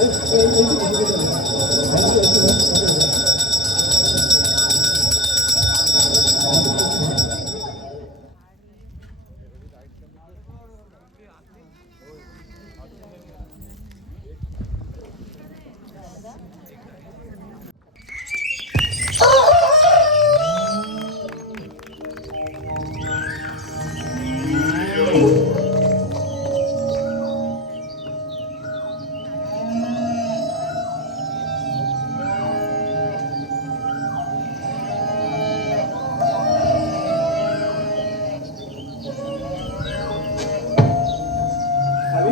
अभि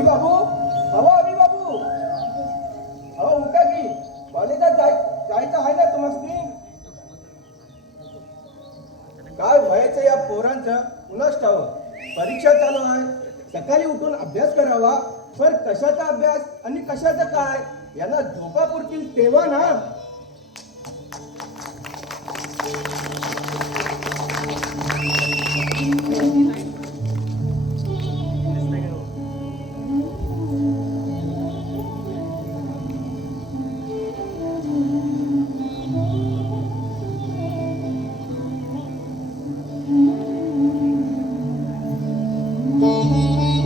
बाबू, अहो अभि बाबू, अहो उठा की कॉलेजात जायचं आहे ना तुम्हाला? काय व्हायचं या पोरांचं कुणास ठाव. परीक्षा चालू आहे, सकाळी उठून अभ्यास करावा, पण कशाचा अभ्यास आणि कशाचं काय, यांना झोपा पुरतील तेव्हा ना.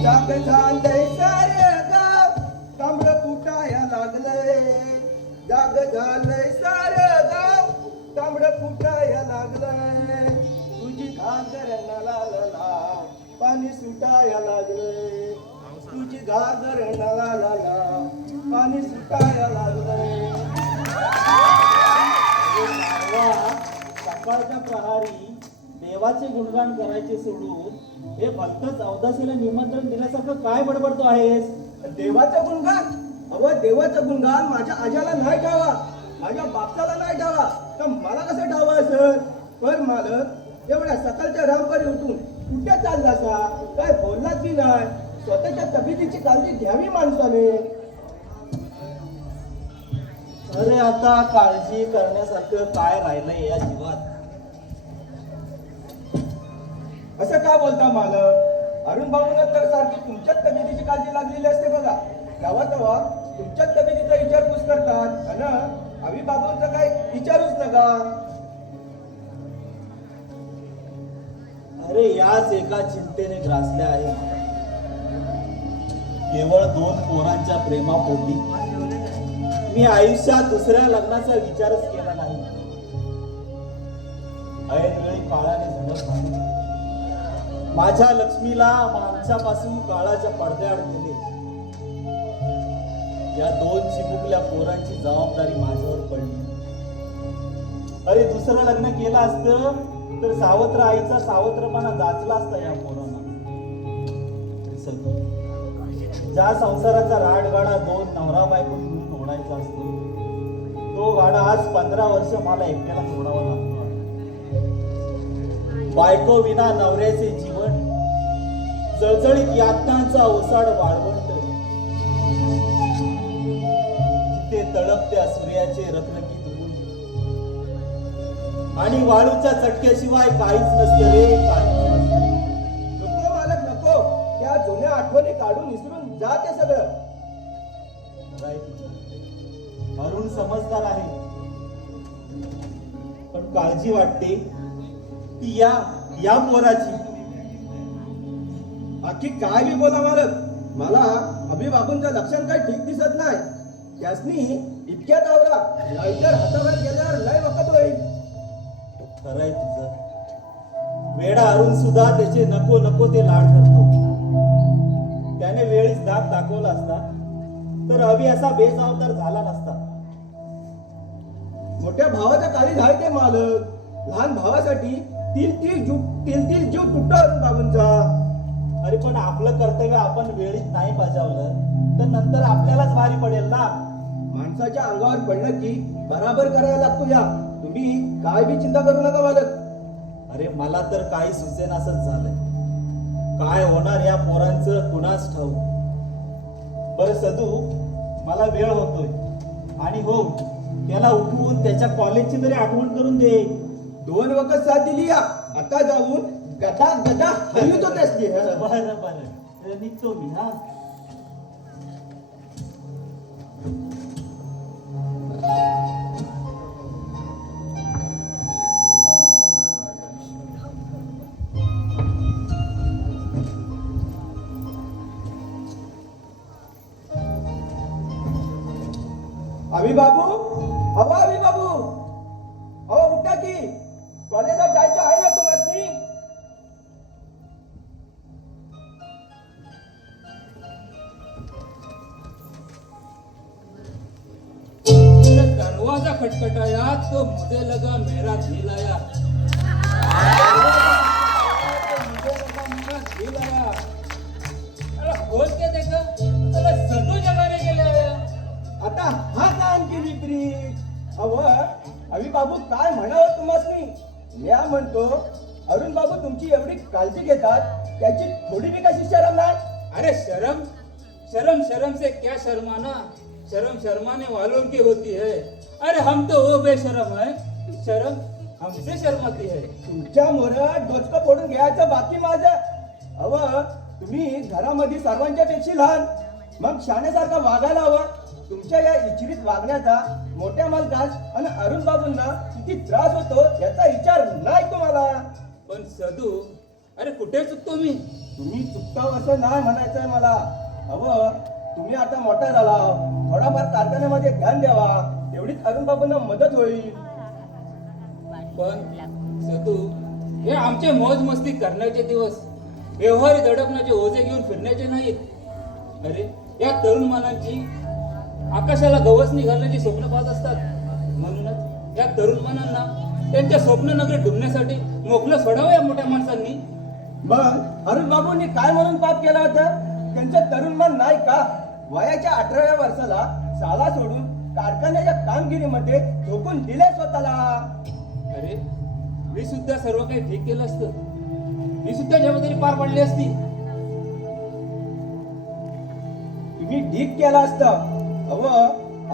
जाग झालंय सारे गाव, तांबड फुटाया लागलंय. जाग झालंय सारे गाव, तांबड फुटाया लागलंय. तुझी घागर नळाला पाणी सुटाया लागलंय. तुझी घागर नळाला पाणी सुटाया लागलंय. सकाळच्या प्रहारी देवाचे गुणगान करायचे सोडून हे भक्तच अवदासीला निमंत्रण दिल्यासारखं काय बडबडतो आहेस? देवाचं गुणगान? अव देवाचं गुणगान माझ्या आज्याला नाही ठावा, माझ्या बापसाला नाही ठावा, तर मला कसं ठावा सर? पण मालक एवढ्या सकाळच्या रामपारी उठून कुठे चालला सा? काय बोललाच की नाही? स्वतःच्या तब्येतीची काळजी घ्यावी माणसाने. अरे आता काळजी करण्यासारखं काय राहिलंय या जीवात? असं का बोलता मालक? अरुण भाऊंना तर सारखी तुमच्याच तब्येतीची काळजी लागलेली असते बघा. तेव्हा तेव्हा तुमच्याच तब्येतीचा विचारपूस करतात आणि अभि बाबूंचा काय विचारूच नका. अरे याच एका चिंतेने ग्रासल्या आहे. केवळ 2 पोरांच्या प्रेमापोटी मी आयुष्यात दुसऱ्या लग्नाचा विचारच केला नाही. ऐनवेळी काळाने झडप घालून माझ्या लक्ष्मीला आमच्यापासून काळाच्या पडद्याआड गेले. या 2 चिमुकल्या पोरांची जबाबदारी माझ्यावर पडली. अरे दुसरं लग्न केलं असतं तर सावत्र आईचा सावत्रपणा जाचला असता या पोरांना. ज्या संसाराचा राडगाडा 2 नवरा बायको मिळून ओढायचा असतो, तो गाडा आज 15 वर्ष मला एकट्याला सोडावा लागतो. बायको विना नवऱ्याचे जीवन जळजळीत यातनांचा ओसाड वाळवंट. जिथे तळपत्या सूर्याचे रखरखीत ऊन आणि वाळूच्या चटक्याशिवाय काहीच नसते रे. नको मालक नको, त्या जुन्या आठवणी काढून विसरून जा ते सगळं. अरुण समजदार आहे, पण काळजी वाटते ती या पोराची. बाकी काय बी बोला मालक, मला अभि बाबूंच्या लक्षण काही ठीक दिसत नाही. त्यासनी इतक्यात आवरा, नाहीतर हातावर गेल्यावर लय वखत होईल. खरंय तुझं. वेडा अरुण सुद्धा त्याचे नको नको ते लाड करतो. त्याने वेळीच दात दाखवला असता तर अभि असा बेजबाबदार झाला नसता. मोठ्या भावाचा काळी झाय ते मालक. लहान भावासाठी तिल जीव तुटतो अरुण बाबूंचा. अरे पण आपलं कर्तव्य आपण वेळीच नाही बजावलं तर नंतर आपल्यालाच भारी पडेल ना. माणसाच्या अंगावर पडलं की बराबर करायला लागतो. या तुम्ही काय बी चिंता करू नका मालक. अरे मला तर काही सुचेन असंच झालंय. काय होणार या पोरांचं कुणास ठाऊक. बरं सदू, मला वेळ होतोय आणि हो त्याला उठवून त्याच्या कॉलेजची तरी आठवण करून दे. 2 वखत साथ दिली या, आता जाऊन गदा गदा हलवित होतेस की. बरं निघतो मी. हा अभि बाबू, अहो अभि बाबू, अहो उठा की कॉलेजात जायचं आहे ना तुम्हाला? दरवाजा खटखटाया तो मुझे लगा मेरा दिल आया। दिल आया। अरे खोल के देखा, अरे सदू जगाने के लिए आया। आता हा काय आणखी विपरीत? अव अभि बाबू काय म्हणावं तुम्हाला? या म्हणतो अरुण बाबू तुमची एवढी काळजी घेतात त्याची थोडी बी कशी शरम नाही? अरे शर्म शर्म शर्म से क्या शर्माना, शर्म शर्माने वालों की होती है। अरे हम तो वो बेशरम है, शर्म हमसे शर्माती है। तुमच्या मोरात डोचकं फोडून घ्यायचं बाकी माझं। अव तुम्ही घरामध्ये सर्वांच्या पेक्षा लहान, मग शाण्यासारखा वागायला हवं। तुमच्या या इच्छित वागण्याचा मोठ्या मालकास आणि अरुण बाबूंना किती त्रास होतो याचा विचार नाही तुम्हाला? पण सदू, अरे कुठे चुकतो मी? तुम्ही चुकताव असं नाही म्हणायचंय मला। अव तुम्ही आता मोठा झाला, थोडाफार कारखान्यामध्ये ध्यान द्यावा, एवढीच अरुण बाबूंना मदत होईल। पण सदू, हे आमचे मौज मस्ती करण्याचे दिवस, व्यवहारी दडपण्याचे ओझे घेऊन फिरण्याचे नाहीत। अरे या तरुण मानांची आकाशाला गवसणी घालण्याची स्वप्न पाहत असतात। म्हणूनच या तरुण मानांना त्यांच्या स्वप्न नगरी डुबण्यासाठी मोकळं सोडावं या मोठ्या माणसांनी। मग अरुण बाबूंनी काय म्हणून पाप केला होता? त्यांचं तरुण मन नाही का वयाच्या 18व्या वर्षाला शाळा सोडून कारखान्याच्या कामगिरीमध्ये झोकून दिले स्वतःला? अरे मी सुद्धा सर्व काही ठीक केलं असतं, मी सुद्धा जबाबदारी पार पाडली असती। तुम्ही ढीक केला असतं। अव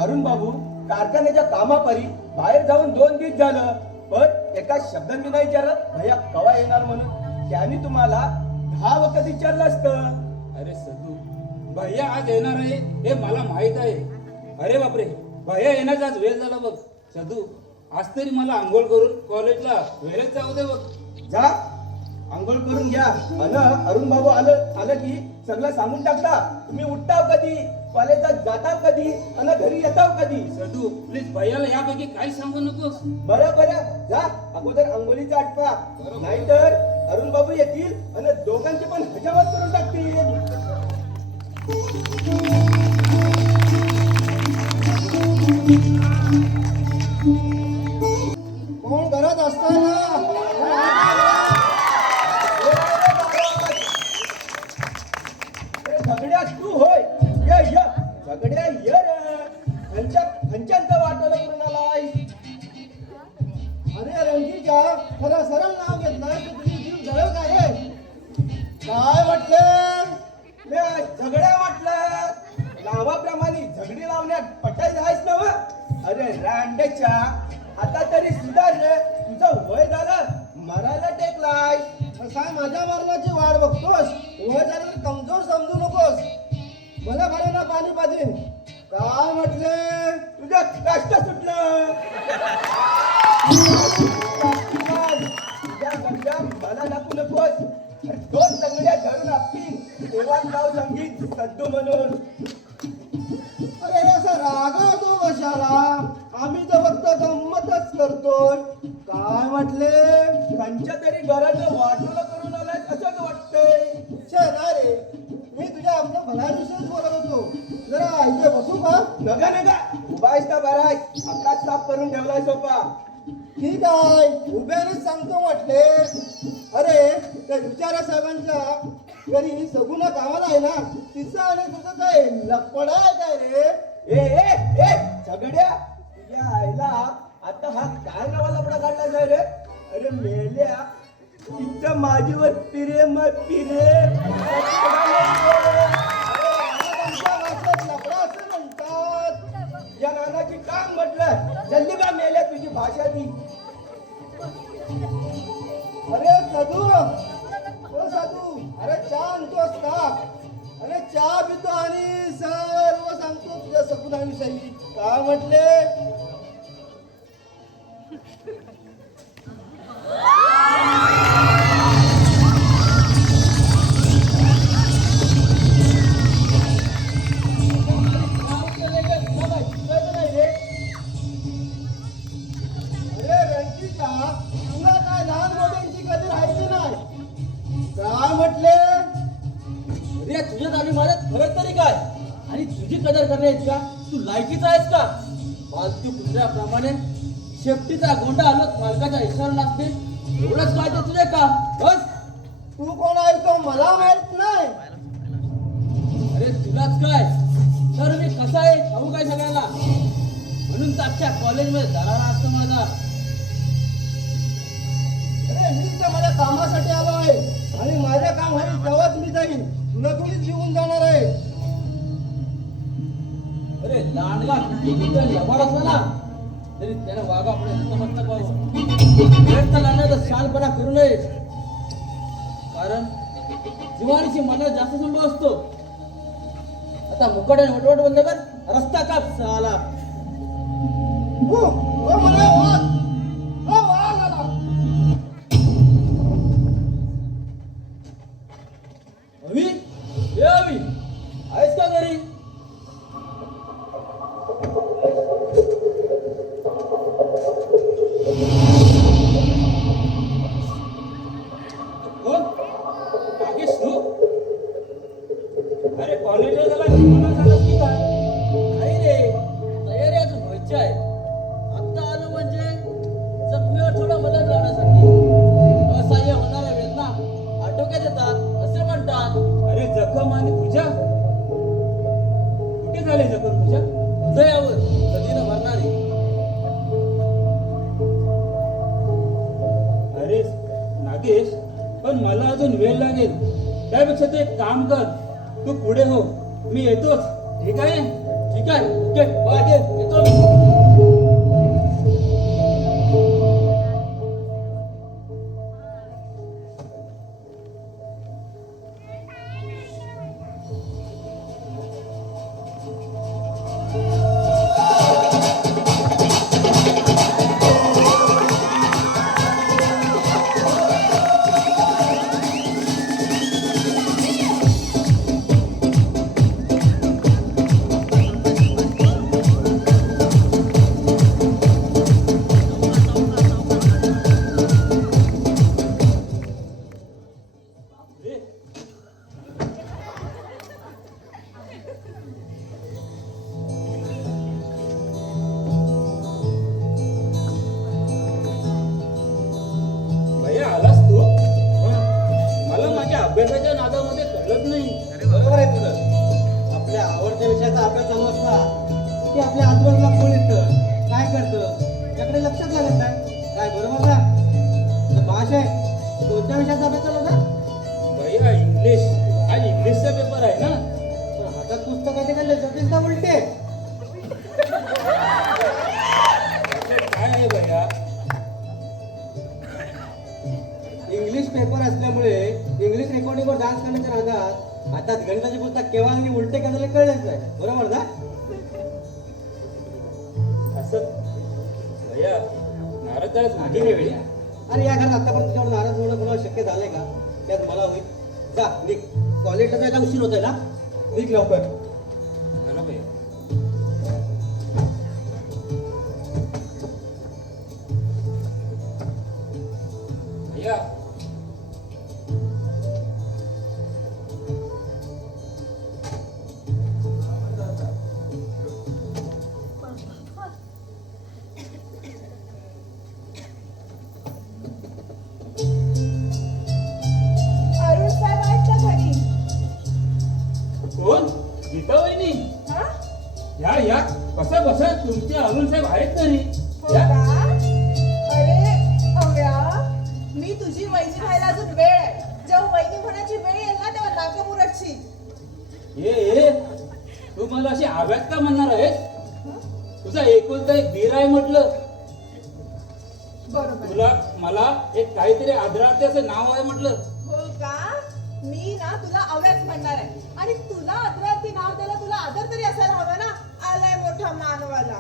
अरुण बाबू कारखान्याच्या कामापरी बाहेर जाऊन 2 दिवस झालं, पण एका शब्दांनी नाही विचारत भैया कवा येणार म्हणून। त्यांनी तुम्हाला 10 वखत विचारलं असतं। अरे सदू, भैया आज येणार आहे हे मला माहित आहे। अरे बापरे, भैया येण्याचा आज वेळ झाला बघ। सदू, आज तरी मला आंघोळ करून कॉलेजला वेळेत जाऊ दे बघ। जा आंघोळ करून घ्या अन अरुण बाबू आलं की सगळं सांगून टाकता। तुम्ही उठताव कधी, कॉलेजात जाताव कधी आणि घरी येताव कधी? सदू प्लीज भैयाला यापैकी काही सांगू नकोस। बरं जा अगोदर अंघोळीचा आटपा, नाहीतर अरुण बाबू येतील आणि दोघांची पण हजामत करून टाकतील। कोण घरात असताना झगड्या तू होय? ये झगड्या ये खंच्यांचं वाटलं करून आलाय। अरे रणजीच्या खरं सरळ नाव घेतलं की तुझी जीव जळल काय म्हटलं? झगड्या म्हटलं, नावाप्रमाणे झगडी लावण्यात पटायचं आहेस ना? अरे रांडेच्या आता तरी सुधार रे, तुझं वय झालं मरायला टेकलाय। कसा माझ्या मरणाची वाट बघतोस? वय झालं कमजोर समजू नकोस। मला घराला पाणी पाजीन काय म्हटले? तुझं कष्ट सुटलं। तुझ्या गंजा मला दाखवू नकोस। 2 तंगड्या धरून असतील तेव्हा नाव संगीत सद्दू म्हणून। अरे असा रागावतो कशाला? आम्ही तर फक्त गंमतच करतोय। काय म्हटले? कंच्या तरी घराचं वाटोळं करून आलाय असंच वाटतंय। रे मी तुझ्या आपल्या भल्याविषयीच बोलत होतो, जरा इथे बसू का? नका उभा आहेस का बरा आहेस? आकाश साफ करून ठेवलाय सोपा। ठीक आहे उभ्यानेच सांगतो म्हटले। अरे त्या विचारा साहेबांच्या घरी सगुना कामाला आहे ना, तिचं आणि तुझं काय लपड आहे काय रे? ए झगड्या, तुझ्या आईला आता हा काय नावा लपडा काढला जाय रे? अरे मेल्या, तिचं माझीवर प्रेम लपडा असं म्हणतात। या नानाची काम म्हटलं जल्दी बा मेल्या तुझी भाषा ती। अरे साधू, ओ साधू, अरे चहा आणतोस का? अरे चहा पितो आणि सर्व सांगतो तुझ्या सपनाविषयी। काय म्हटले? तू लायकीचा आहेस का? फालतू कुत्र्याप्रमाणे शेपटीचा गोंडा आलोत मालकाच्या इशारा लागते. एवढंच काय ते तुझे का? बस. तू कोण आहेस तो मला माहित नाही. अरे तुलाच काय, तर मी कसा आहे ठाऊक काय सगळ्यांना. म्हणून तर अख्ख्या कॉलेजमध्ये दरारा असतो माझा. अरे मी तर माझ्या कामासाठी आलो आहे आणि माझं काम होईल तेव्हाच मी जाईन. तुला कोणीच घेऊन जाणार आहे. अरे लांडगा किती लबाड असला ना तरी त्याने वागा पुढे नतमस्तक व्हावं. व्यर्थ लांडण्याचा शानपणा करू नये. कारण जीवानीशी मनात जास्त संभव असतो. आता मुकाट्याने वटवट बंद कर, रस्ता काप साला. हो, हो मला वाद. हो, वाद आला. अवी ए अवी, आहेस का घरी? कोण? नागेश तू? अरे कॉलेजला त्याला निघून झालं की काय? नाही रे, तयारी अजून व्हायची आहे. आता आलो म्हणजे जखमीवर थोडं मदत लावण्यासाठी. असह्य होणाऱ्या वेदना आटोक्यात येतात असे म्हणतात. अरे जखम आणि तुझ्या कुठे झाले जखम तुझ्या? हृदयावर कधीनं भरणारी. अरे नागेश, पण मला अजून वेळ लागेल. त्यापेक्षा तू एक काम कर, तू पुढे हो, मी येतोच. ठीक आहे? ठीक आहे, ओके, बाय, येतो मी. रे, भैया आलास तू? मला माझ्या अभ्यासाच्या नादामध्ये कळत नाही. बरोबर आहे तुझं. आपल्या आवडत्या विषयाचा अभ्यास चालू असला की आपल्या आजूबाजूला कोण येतं, काय करतं त्याकडे लक्षच लागत नाही. काय बरोबर ना? तर भाषा आहे. कोणत्या विषयाचा अभ्यास चालू होता? भैया इंग्लिश, आज इंग्लिशचा पेपर आहे ना. पण हातात पुस्तकाचे काय लेखकीच ना उलटे. त्याच्यात काय आहे भैया? इंग्लिश पेपर असल्यामुळे इंग्लिश रेकॉर्डिंगवर डान्स करण्याच्या नादात हातात गणिताचे पुस्तक केव्हा आणि उलटे करायला कळलेच नाही. बरोबर ना? असं भैया नाराज झालास माझी नाही वेळी. अरे या घरात आतापर्यंत तुझ्यावर नाराज होणं कोणाला शक्य झालंय का? त्यात मला होईल. जा निघ, कॉलेजला जायला उशीर होतोय ना. निघ लवकर. झालं भैया. भैया अरुण साहेब आहेत का घरी? कोण? गीता वहिनी? हा? या या, कसं बसा, तुमचे अरुण साहेब आहेत तरी. हो या. का? अरे अव्या, मी तुझी वहिनी व्हायला अजून वेळ आहे. जेव्हा वहिनी होण्याची वेळ येईल ना तेव्हा नाका मुरडशील. ये तू मला अशी आव्यात का म्हणणार आहेस? तुझा एकुलता एक धीर आहे म्हटलं. बरोबर. तुला मला एक काहीतरी आदरार्थी असं नाव आहे म्हटलं. हो का? मी ना तुला अव्याच म्हणणार आहे. आणि तुला अद्रार्थी नाव द्यायला तुला आदर तरी असायला हवा ना. आलाय मोठा मानवाला.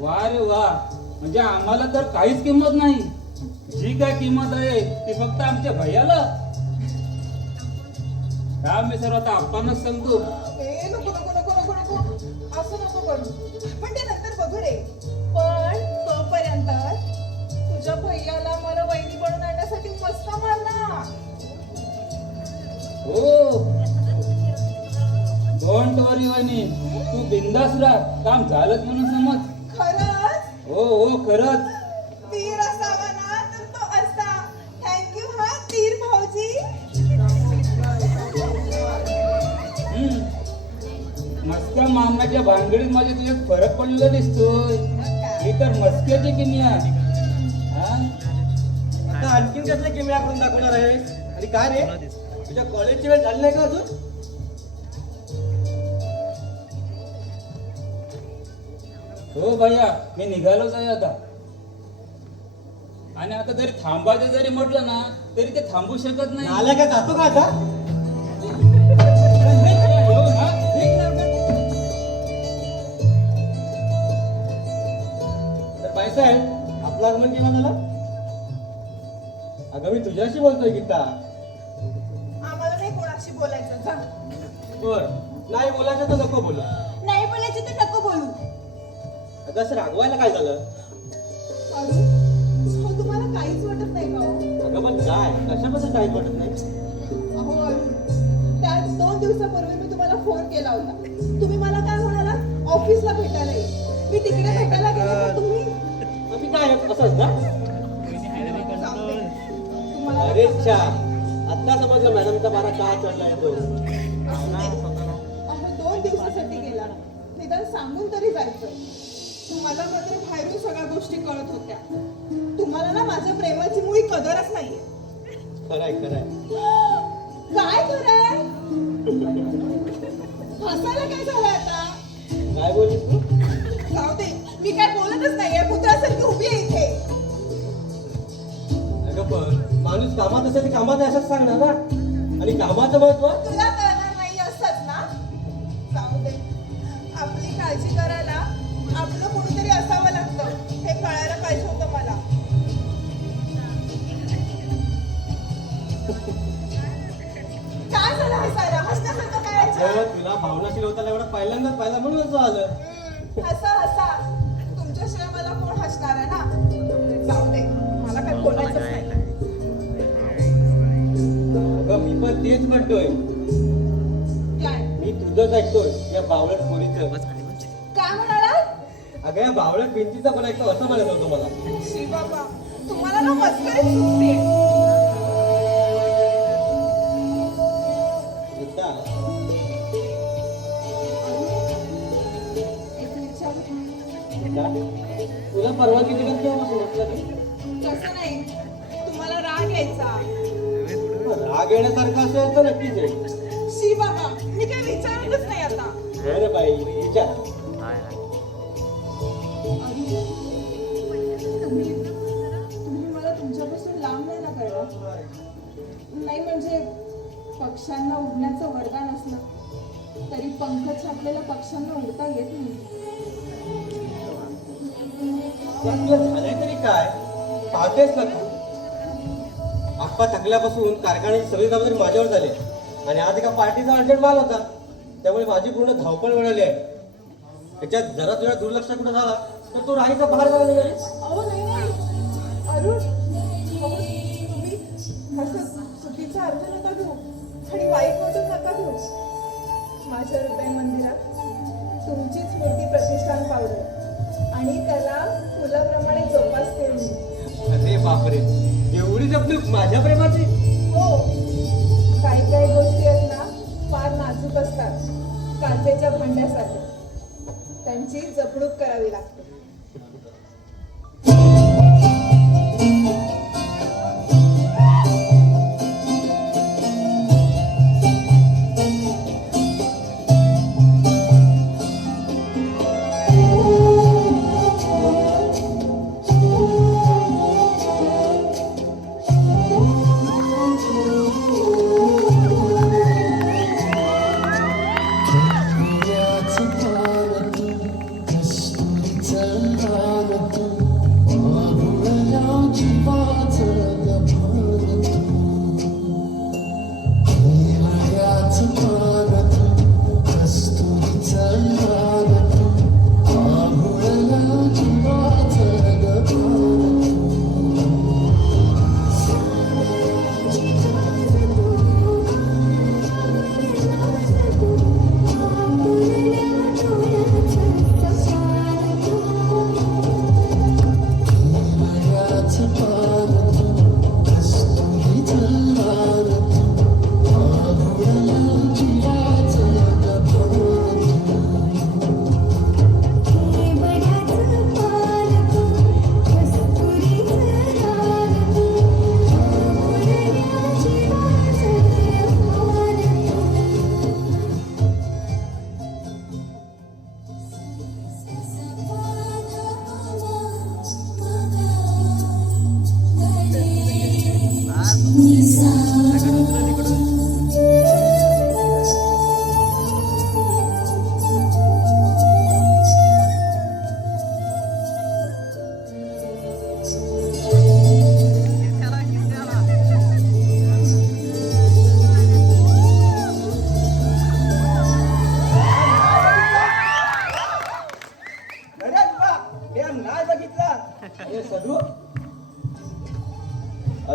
वा रे वा, म्हणजे आम्हाला तर काहीच किंमत नाही. जी काय किंमत आहे ती फक्त आमच्या भैयाला. हा मी सर्व आता आपणच सांगतो. ए नको नको नको नको नको असं नको करू. पण ते नंतर बघू रे. पण तोपर्यंत तुझ्या भैयाला मला वहिनी बनवून आणण्यासाठी मस्त मारना. हो, डोंट वरी वहिनी, तू बिंदास राह, काम झालंच म्हणून समज. खरंच हो हो खरंच. तीर असावा ना तर तो असा. थँक्यू हा तीर भाऊजी. मस्क्या मामनाच्या भानगडीत माझ्या तुझ्यात फरक पडलेला दिसतोय. ही तर मस्क्याची किमिया. हा? आता आणखीन कसल्या किमया करून दाखवणार आहे? आणि काय रे, तुझ्या कॉलेजची वेळ झाली नाही का अजून? हो भैया, मी निघालोच आहे आता. आणि आता जरी थांबायचं जरी म्हटलं ना तरी ते थांबू शकत नाही. आल्या का जातो का आता? हो ना? तर पैसा आहे आपला आगमन केव्हा झाला? अगं मी तुझ्याशी बोलतोय गीता. आम्हाला नाही कोणाशी बोलायचं. जा. बर, नाही बोलायचं तर नको बोलू. नाही बोलायचं तर नको बोलू. अगं असं रागवायला काय झालं? अरुण, हो तुम्हाला काहीच वाटत नाही का हो? अगं पण काय, कशाबद्दल काहीच वाटत नाही. अहो अरुण, त्या 2 दिवसापूर्वी मी तुम्हाला फोन केला होता. तुम्ही मला काय म्हणालात? ऑफिसला भेटायला ये. मी तिकडे भेटायला गेले तर तुम्ही मी काय असंच ना? तुम्हाला अरे छा, आता समजलं मॅडमचा बारा का चढला येतो. अहो 2 दिवसासाठी गेला. निदान सांगून तरी जायचं. मला मात्र बाहेरून सगळ्या गोष्टी कळत होत्या. तुम्हाला ना माझ्या प्रेमाची मुळी कदरच नाहीये. खरंय खरंय. काय कराय? हसायला काय झालं आता? काय बोललीस तू? जाऊ दे, मी काय बोलतच नाहीये. पुत्रासारखी उभी आहे इथे. अगं पण माणूस कामात असेल तर कामात आहे असंच सांगणार ना. आणि कामाचं महत्व तुला कळणार नाही असत ना. जाऊ दे, आपली काळजी करायला आपलं कोणीतरी असावं लागतं. हे कळायला पाहिजे होतं मला. काय झालं हसायला? हसण्यासारखं काय आहे? तुला भावनाशील होताना एवढं पहिल्यांदाच पाहिलं म्हणून असं आलं. हसा हसा. तुमच्याशिवाय मला कोण हसणार आहे ना. जाऊ दे, मला काय बोलायचंच नाही. अगं मी पण तेच म्हणतोय. काय मी तुझंच ऐकतोय या बावळट पोरीचं. काय म्हणाला? अगं या बावळट भिंतीचा पण ऐकतो असं म्हणत होतो मला. श्री बाबा, तुम्हाला ना मस्करीच सुचते. गीता, एक विचारू का? गीता, तुला परवानगी दिली केव्हापासून म्हटलं की? तसं नाही, तुम्हाला राग यायचा. राग येण्यासारखं असेल तर नक्कीच आहे. श्री बाबा, मी काय विचारतच नाही आता. बरं बाई विचार. तुम्ही मला तुमच्यापासून लांब नाही ना करणार? नाही म्हणजे पक्ष्यांना उडण्याचं वरदान असलं तरी पंख छापलेल्या पक्ष्यांना उडता येत नाही. पण तुला झालंय तरी काय? पाहतेस ना तू. आप्पा थकल्यापासून कारखान्याची सगळी जबाबदारी माझ्यावर झाली आणि आज एका पार्टीचा अर्जंट माल होता. त्यामुळे माझी पूर्ण धावपळ मिळाली आहे. त्याच्यात जरा तुझ्या दुर्लक्ष कुठं झाला तर तू राहायचा बाहेर झाला नाही. अहो नाही नाही अरुण, अहो, तुम्ही असं चुकीचा अर्थ नका घेऊ आणि वाईट वाटून नका घेऊ. माझ्या हृदय मंदिरात तुमचीच मूर्ती प्रतिष्ठान पावलं आणि त्याला फुलाप्रमाणे जोपासते मी. अरे बापरे, एवढी जपणूक माझ्या प्रेमाची? हो, काही काही गोष्टी आहेत ना फार नाजूक असतात, काचेच्या भांड्यासारख्या. त्यांची जपणूक करावी लागते. Kasturiचा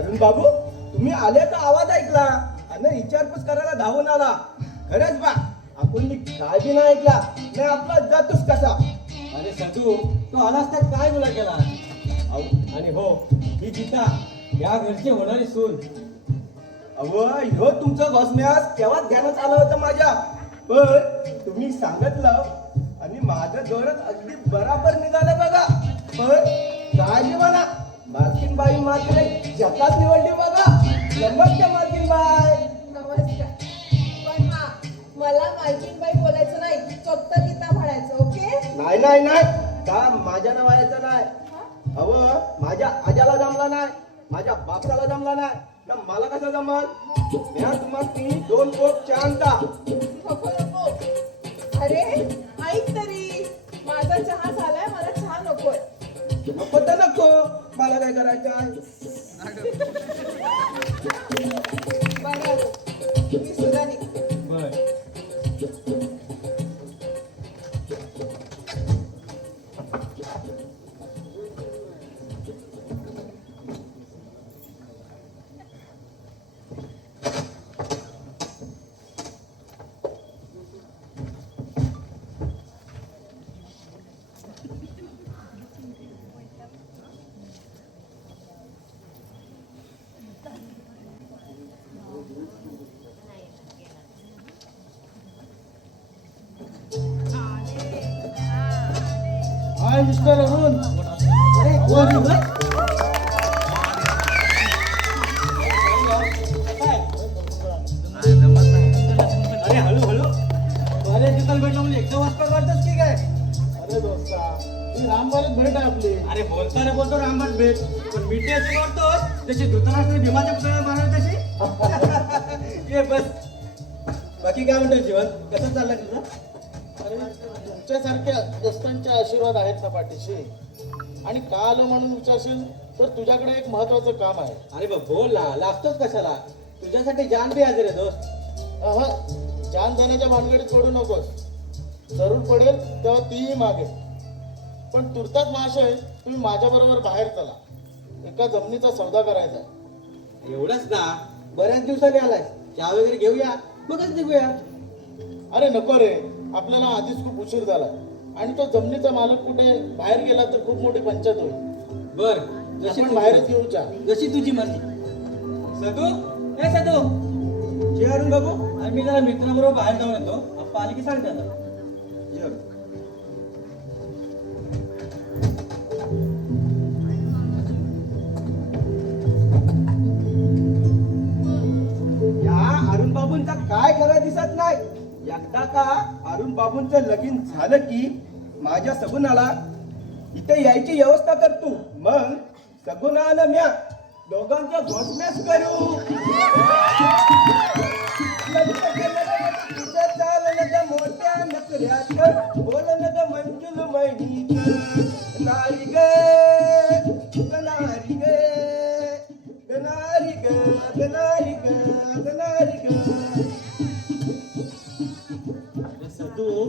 अरुण बाबू तुम्ही आल्याचा आवाज ऐकला आणि विचारपूस करायला धावून आला. खरंच बा आपण मी काय बी नाही ऐकला नाही आपला जातोस कसा. अरे सदू तो आलास तर काय बोला केला. आणि हो ही गीता या घरची होणारी सून. अव ह्यो तुमचं घोसम्यास केव्हा ध्यानात आलं होतं माझ्या. पण तुम्ही सांगितलं आणि माझं जोरात अगदी बराबर निघालं बघा. पण काय बी म्हणा मालकीनबाई मात्र जगात निवडली बघा. नमस्कार मालकीनबाई. नमस्कार. पण हा मला मालकीनबाई बोलायचं नाही, फक्त गीता म्हणायचं. ओके? नाही नाही नाही का माझ्या नावाचं नाही. अव माझ्या आजाला जमला नाही, माझ्या बापसाला जमला नाही तर मला कसं जमल. या तुम्हाला दोन कोप चहा आणता. नको नको. अरे ऐक तरी, माझा चहा झालाय, मला चहा नकोय. नको तर नको, मला काय करायचं आहे. बरं मी सुद्धा निघते. बर हाय मिस्टर अरुण. अरे कोण अरे हळू हळू. अरे तिथं भेटलं म्हणजे एकदम वाजता काढतोस की काय. अरे दोस्ता ही रामबारीत भेट आहे आपली. अरे बोलताना बोलतो रामबाद भेट, पण मिठी अशी मारतोस तशी धृतराष्ट्र भीमाच्या पुतळ्याला मारणार तशी. ये बस. बाकी काय म्हणतोय जीवन, कसं चाललंय तुझं. अरे तुमच्यासारख्या दोस्तांचे आशीर्वाद आहेत ना पाठीशी. आणि का आलो म्हणून विचारशील तर तुझ्याकडे एक महत्वाचं काम आहे. अरे बा बोल ना, लागतोच कशाला. तुझ्यासाठी जान बी हजर आहे दोस्त. जान जाण्याच्या भानगडीत पडू नकोस. जरूर पडेल तेव्हा तीही मागे. पण तुर्तास महाशय तुम्ही माझ्याबरोबर बाहेर चला. एका जमिनीचा सौदा करायचा आहे. एवढंच ना, बऱ्याच दिवसांनी आलाय. चहा वगैरे घेऊया मगच निघूया. अरे नको रे, आपल्याला आधीच खूप उशीर झाला आणि तो जमिनीचा मालक कुठे बाहेर गेला तर खूप मोठी पंचायत होईल. बर जशी आपण बाहेरच घेऊ चहा. जशी तुझी मर्जी. सदू ए सदू. जे अरुण बाबू आम्ही जरा मित्राबरोबर बाहेर जाऊन येतो. अप्पा आली की सांगते आता. ये. या अरुण बाबूंचा काय खरं दिसत नाही. एकदा का अरुण बाबूंचं लगीन झालं की माझ्या सगुणाला इथे यायची व्यवस्था कर तू. मग सगुणानं म्या दोघांच्या घोषण्यास करू. तुझं चाललं ग मोठ्या नकऱ्यात, बोललं ग मंजुल मैनीत. नारी ग नारी ग नारी ग नारी ग नारी ग. अरे सदू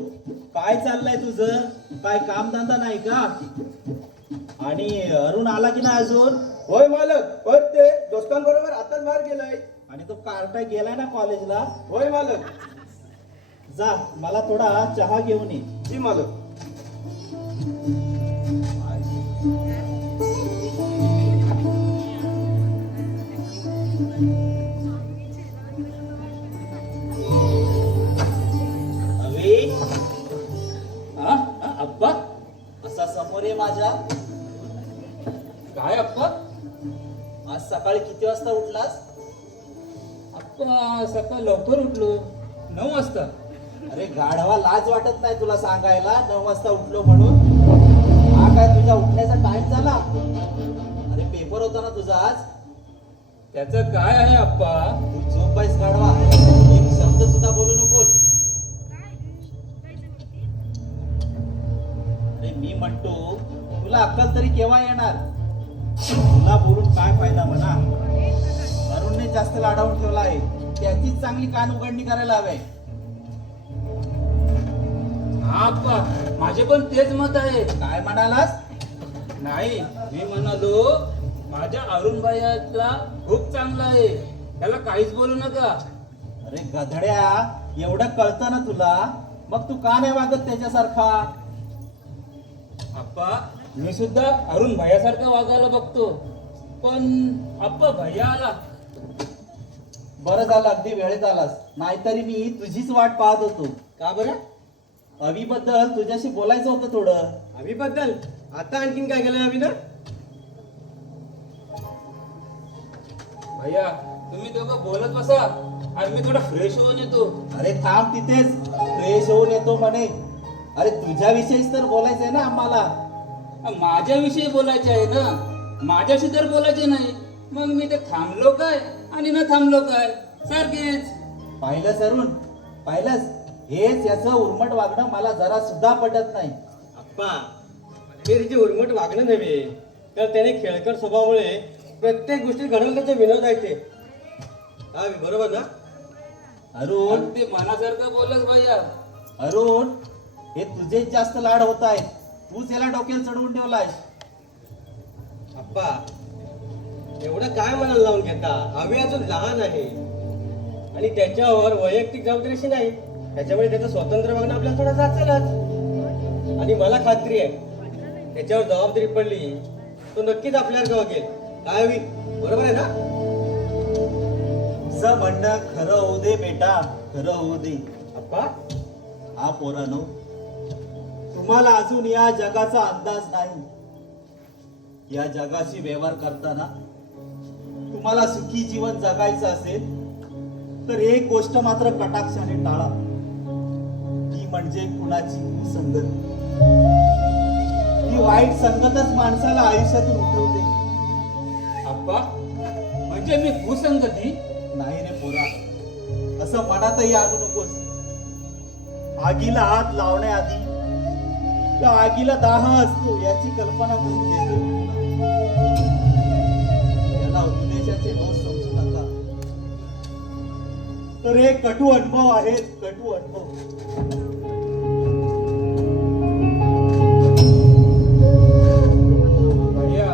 काय चाललंय तुझं, काय कामधंदा नाही का. आणि अरुण आला की नाही अजून. होय मालक, पण ते दोस्तांबरोबर आताच बाहेर गेलाय. आणि तो कार्टा गेलाय ना कॉलेजला. होय मालक. जा मला थोडा चहा घेऊन ये. जी मालक. अवे हा हा, अप्पा असा समोर ये माझ्या. काय अप्पा. आज सकाळी किती वाजता उठलास. अप्पा सकाळ लवकर उठलो, 9 वाजता. अरे गाढवा, लाज वाटत नाही तुला सांगायला 9 वाजता उठलो म्हणून. हा काय तुझा उठण्याचा टाइम झाला. अरे पेपर होता ना तुझा आज. त्याचं काय आहे अप्पा. तू झोपायस गाढवा, एक शब्द सुद्धा बोलू नकोस. अरे मी म्हणतो तुला अक्कल तरी केव्हा येणार. तुला बोलून काय फायदा म्हणा. अरुणने जास्त लाडावून ठेवला आहे, त्याचीच चांगली कान उघडणी करायला हवे. हा अप्पा, माझे पण तेच मत आहे. काय म्हणालास. नाही, मी म्हणालो माझ्या अरुण भैयाला खूप चांगला आहे, त्याला काहीच बोलू नका. अरे गधड्या, एवढं कळतं ना तुला, मग तू का नाही वागत त्याच्यासारखा? आप्पा, मी सुद्धा अरुण भैयासारखा वागायला बघतो, पण आप्पा भैया आला. बरं झालं, अगदी वेळेत आलास, नाहीतरी मी तुझीच वाट पाहत होतो. का बरं? अवीबद्दल तुझ्याशी बोलायचं होतं थोडं. अभिबद्दल आता आणखीन काय केलं अभि ना? भैया, तुम्ही दोघं बोलत बसा आणि मी थोडा फ्रेश होऊन येतो. अरे थांब तिथेच, फ्रेश होऊन येतो म्हणे. अरे तुझ्याविषयीच तर बोलायचंय ना आम्हाला. माझ्याविषयी बोलायचे आहे ना, माझ्याशी तर बोलायचे नाही. मग मी ते थांबलो काय आणि न थांबलो काय, सारखेच. पाहिलंस अरुण, पाहिलंस, हेच याचं उर्मट वागणं मला जरा सुद्धा पटत नाही. आप्पा, हे तिचे उर्मट वागणं नव्हे, तर त्याने खेळकर स्वभावामुळे प्रत्येक गोष्टी घडवण्याचे विनोद आहे ते. हा, बरोबर ना? अरुण, ते मनासारखं बोलच भैया. अरुण, हे तुझेच जास्त लाड होत आहेत. तूच याला डोक्याला चढवून ठेवलाय. आप्पा, एवढं काय मनाला लावून घेता? अभि अजून लहान आहे आणि त्याच्यावर वैयक्तिक जबाबदारी अशी नाही, त्याच्यामुळे त्याचं स्वतंत्र वागणं आपल्याला थोडं जाचलच. आणि मला खात्री आहे, त्याच्यावर जबाबदारी पडली तो नक्कीच आपल्याला वागेल. काय अभि, बरोबर आहे ना? तुझं म्हणणं खरं होऊ दे बेटा, खरं होऊ दे. आप्पा, हा पोरानो, तुम्हाला अजून या जगाचा अंदाज नाही. या जगाशी व्यवहार करताना तुम्हाला सुखी जीवन जगायचं असेल तर एक गोष्ट मात्र कटाक्षाने टाळा, ती म्हणजे कुणाची कुसंगत. ती वाईट संगतच माणसाला आयुष्यातून उठवते. आप्पा, म्हणजे मी कुसंगती? नाही रे पोरा, असं मनातही आणू नकोस. आगीला हात लावण्याआधी त्या आगीला दाह असतो याची कल्पना करून देतो. याला उपदेशाचे डोस समजू नका. तर हे कटू अनुभव आहेत, कटू अनुभव. भैया,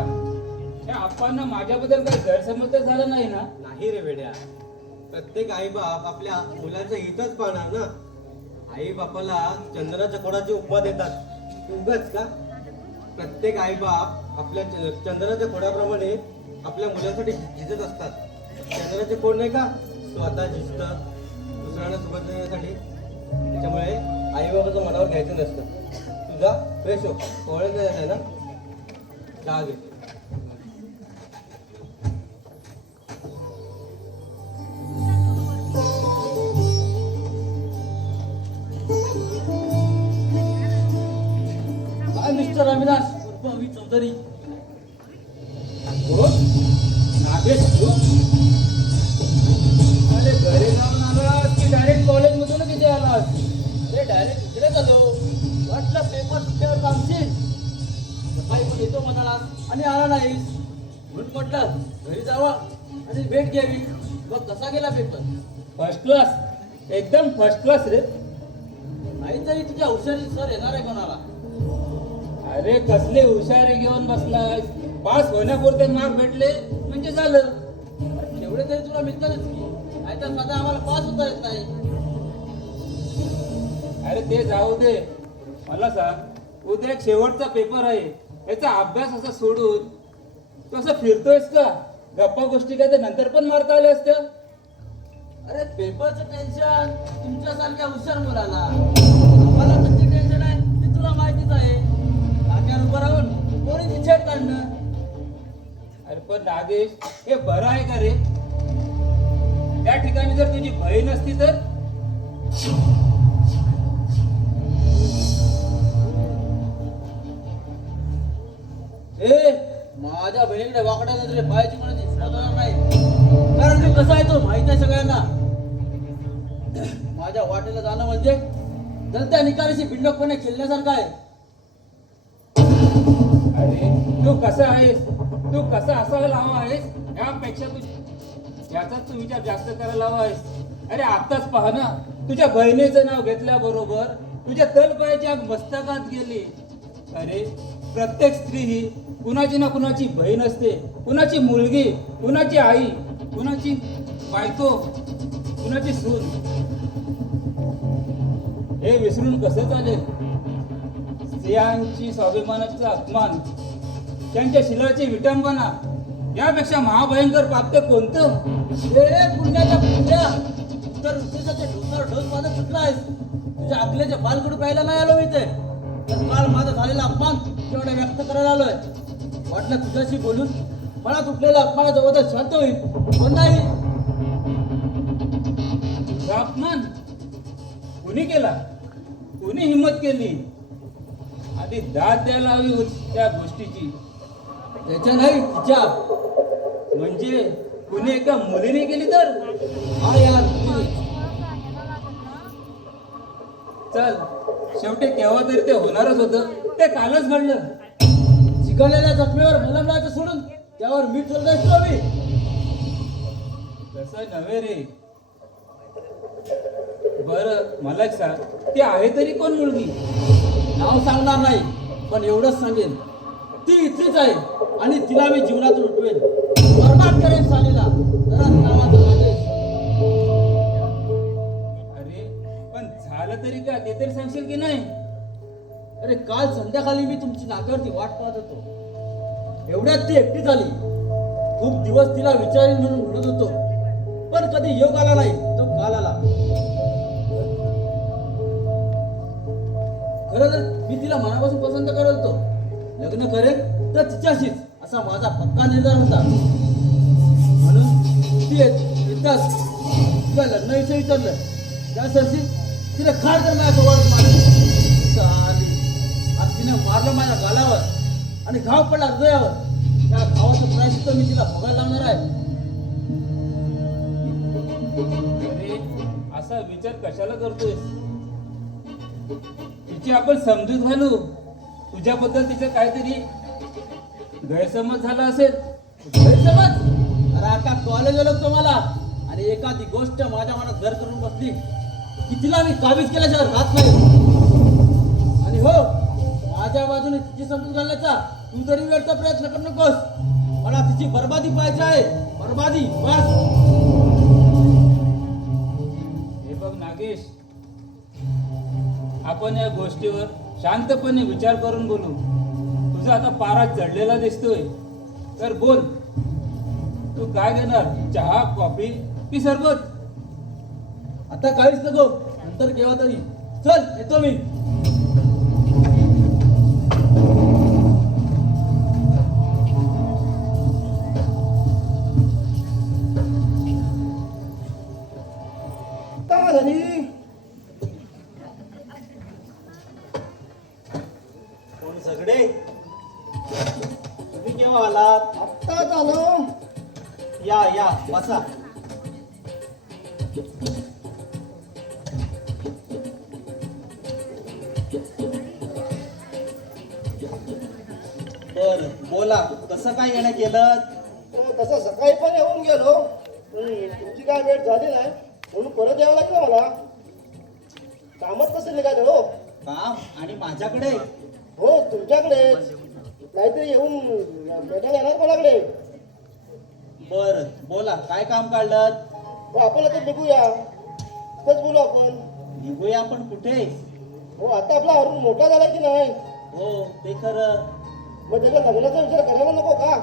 या आप्पांना माझ्याबद्दल काही गैरसमज तर झाला नाही ना? नाही रे वेड्या, प्रत्येक आई बाप आपल्या मुलाचं हितच पाहणार ना. आई बापाला चंद्राच्या कोणाची उपमा देतात, उगाच का? प्रत्येक आई बाप आपल्या चंद्राच्या खोडाप्रमाणे आपल्या मुलासाठी झिजत असतात. चंद्राचे कोण नाही का, स्वतः झिजतं दुसऱ्यांना सुखद देण्यासाठी. त्याच्यामुळे आई बाबाचं मनावर घ्यायचं नसतं. तुझा फ्रेश हो, कोवळत नाही ना, चहा घे. काय मिस्टर अविनाश उर्फ अवी चौधरी? हो, नागेश तू? अरे घरी जाऊन आलास की डायरेक्ट कॉलेजमधूनच इथे आलास? अरे डायरेक्ट इकडे झालो, वाटलं पेपर सुट्ट्यावर थांबशील. सकाळी पण येतो म्हणालास आणि आला नाहीस, म्हणून म्हटलं घरी जावा आणि भेट घ्यावी. मग कसा गेला पेपर? फर्स्ट क्लास, एकदम फर्स्ट क्लास रे. नाहीतरी तुझ्या हुशारी सर येणार आहे कोणाला? अरे कसले हुशारी घेऊन बसलास, पास होण्यापुरते मार्क भेटले म्हणजे झालं. तेवढे तरी तुला मिळतातच की, नाहीतर स्वतः आम्हाला पास होता येत नाही. अरे ते जाऊ दे, मला सांग, उद्या एक शेवटचा पेपर आहे, याचा अभ्यास असा सोडून तू असं फिरतोयस का? गप्पा गोष्टी काय तर नंतर पण मारता आल्या असत्या. अरे पेपरचं टेन्शन तुमच्यासारख्या हुशार मुलाला, आम्हाला कसं टेन्शन आहे ते तुला माहितीच आहे. नाक्यावर उभं राहून कोणी छेड काढणं. अरे पण नागेश, हे बरं आहे का रे? त्या ठिकाणी जर तुझी बहीण असती तर? ए, माझ्या बहिणीकडे वाकड्या नजरे पाहायची कोणाची हिंमत होणार नाही. कारण मी कसा आहे तो माहिती आहे सगळ्यांना. माझ्या वाटेला जाणं म्हणजे जलत्या निकालाशी बिंडोकपणे खेळण्यासारखं आहे. अरे तू कसा आहेस, तू कसा असायला हवा आहेस यापेक्षा तू याचाच तू विचार जास्त करायला हवा आहेस. अरे आत्ताच पहा ना, तुझ्या बहिणीचं नाव घेतल्याबरोबर तुझ्या तलपायाची आग मस्तकात गेली. अरे प्रत्येक स्त्री ही कुणाची ना कुणाची बहीण असते, कुणाची मुलगी, कुणाची आई, कुणाची बायको, कुणाची सून. हे विसरून कसं चालेल? स्त्रियांची स्वाभिमानाचा अपमान, त्यांच्या शिलाची विटंबना यापेक्षा महाभयंकर पाप कोणतं? पुण्याच्या पुण्या तर उद्देशाचे ढोसार ढोस माझा सुटला आहेस. तुझ्या अकलेचे बालकडू प्यायला नाही आलो इथे, तर काल माझा झालेला अपमान तेवढा व्यक्त करायला आलोय. वाटलं तुझ्याशी बोलून मला तुटलेल्या अपमानाचा वजन शांत होईल, पण नाही. तुझा अपमान कुणी केला? कुणी हिंमत केली? आधी दाद द्यायला हवी होती त्या गोष्टीची. त्याच्या नाही तिच्या. म्हणजे कुणी एका मुलीने केली तर? हा यार प्लीज. चल, शेवटी केव्हा तरी ते होणारच होतं. ते कालच घडलं. चिकळलेल्या जखमेवर मलम लावायचं सोडून त्यावर मीठ चोरलायस तू आम्ही. तसं नव्हे रे. बरं मला एक सांग, ती आहे तरी कोण मुलगी? नाव सांगणार नाही, पण एवढंच सांगेन, ती इथलीच आहे आणि तिला मी जीवनातून उठवेन, बरबाद करेन सालीला. जरा नावाचं माझे. अरे पण झालं तरी का, ते तरी सांगशील की नाही? अरे काल संध्याकाळी मी तुमची नाक्यावरती वाट पाहत होतो. एवढ्यात ती एकटी झाली. खूप दिवस तिला विचारेन म्हणून म्हणत होतो, पण कधी योग आला नाही. तो काल आला. खरं तर मी तिला मनापासून पसंत करत होतो. लग्न करेन तर तिच्याशीच असा माझा पक्का निर्धार होता. म्हणून ती येताच तिला लग्नाविषयी विचारलं. त्या सरशी तिला खाड कर माझ्या कवाडात मारली. आज तिने मारलं माझ्या गालावर आणि घाव पडला हृदयावर. त्या घावाचं प्रायश्चित्त मी तिला भोगायला लावणार आहे. अरे असा विचार कशाला करतोयस? तिची आपण समजूत घालू. तुझ्याबद्दल तिचं काहीतरी गैरसमज झाला असेल. गैरसमज? अरे आता कॉलेज आलो तुम्हाला आणि एखादी गोष्ट माझ्या मनात घर करून बसली की तिला मी काबीज केल्याशिवाय राहत नाही. आणि हो, माझ्या बाजूने तिची समजूत घालण्याचा तू तरी व्यर्थ प्रयत्न करू नकोस. मला तिची बर्बादी पाहिजे आहे. बर्बादी बस. हे बघ नागेश, आपण या गोष्टीवर शांतपणे विचार करून बोलू. तुझा आता पारा चढलेला दिसतोय, तर बोल, तू काय घेणार? चहा, कॉफी की सरबत? आता काहीच नको, नंतर केव्हा तरी. चल येतो मी. का झाली? कोण सगळे? तुम्ही केव्हा आलात? आत्ताच आलो. या या बसा. बर बोला, कसं काय येणं केलं? तसं सकाळी पण येऊन गेलो, तुमची काय वेळ झाली नाही म्हणून परत यावं लागलं मला. कामच कसं निघालं हो? काम आणि माझ्याकडे? हो तुमच्याकडे, नाहीतरी येऊन भेटायला येणार कोणाकडे? बर बोला, काय काम काढलं? हो आपण आता निघूया, तिथंच बोलू आपण. निघूया पण कुठे? हो आता आपला अरुण मोठा झाला की नाही? हो ते खरं. मग त्याच्या लग्नाचा विचार करायला नको का?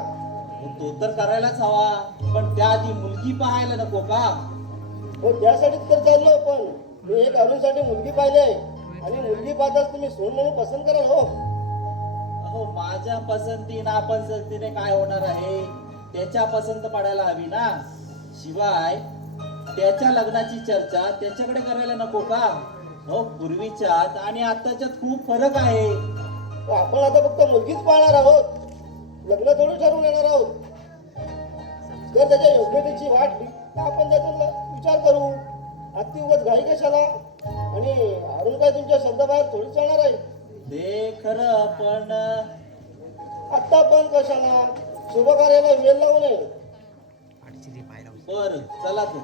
हो, तो तर करायलाच हवा, पण त्याआधी मुलगी पाहायला नको का? हो त्यासाठीच तर चाललो आपण. मी एक अरुणसाठी मुलगी पाहिली आहे आणि मुलगी पाहताच तुम्ही सोन म्हणून पसंत कराल हो. अहो माझ्या पसंती नापसंतीने काय होणार आहे? त्याच्या पसंत पडायला हवी ना. शिवाय त्याच्या लग्नाची चर्चा त्याच्याकडे करायला नको का? हो पूर्वीच्यात आणि आताच्यात खूप फरक आहे. आपण आता फक्त मुलगीच पाहणार आहोत, लग्न थोडं ठरवून येणार आहोत. जर त्याच्या योग्यतेची वाट तर आपण त्याचा विचार करू. अति उगाच घाई कशाला? आणि अरुण काय तुमच्या शब्दाबाहेर थोडी चालणार आहे? ते खरं, पण आत्ता पण कशाला? शुभ कार्याला वेळ लावू नये. बर चला तू.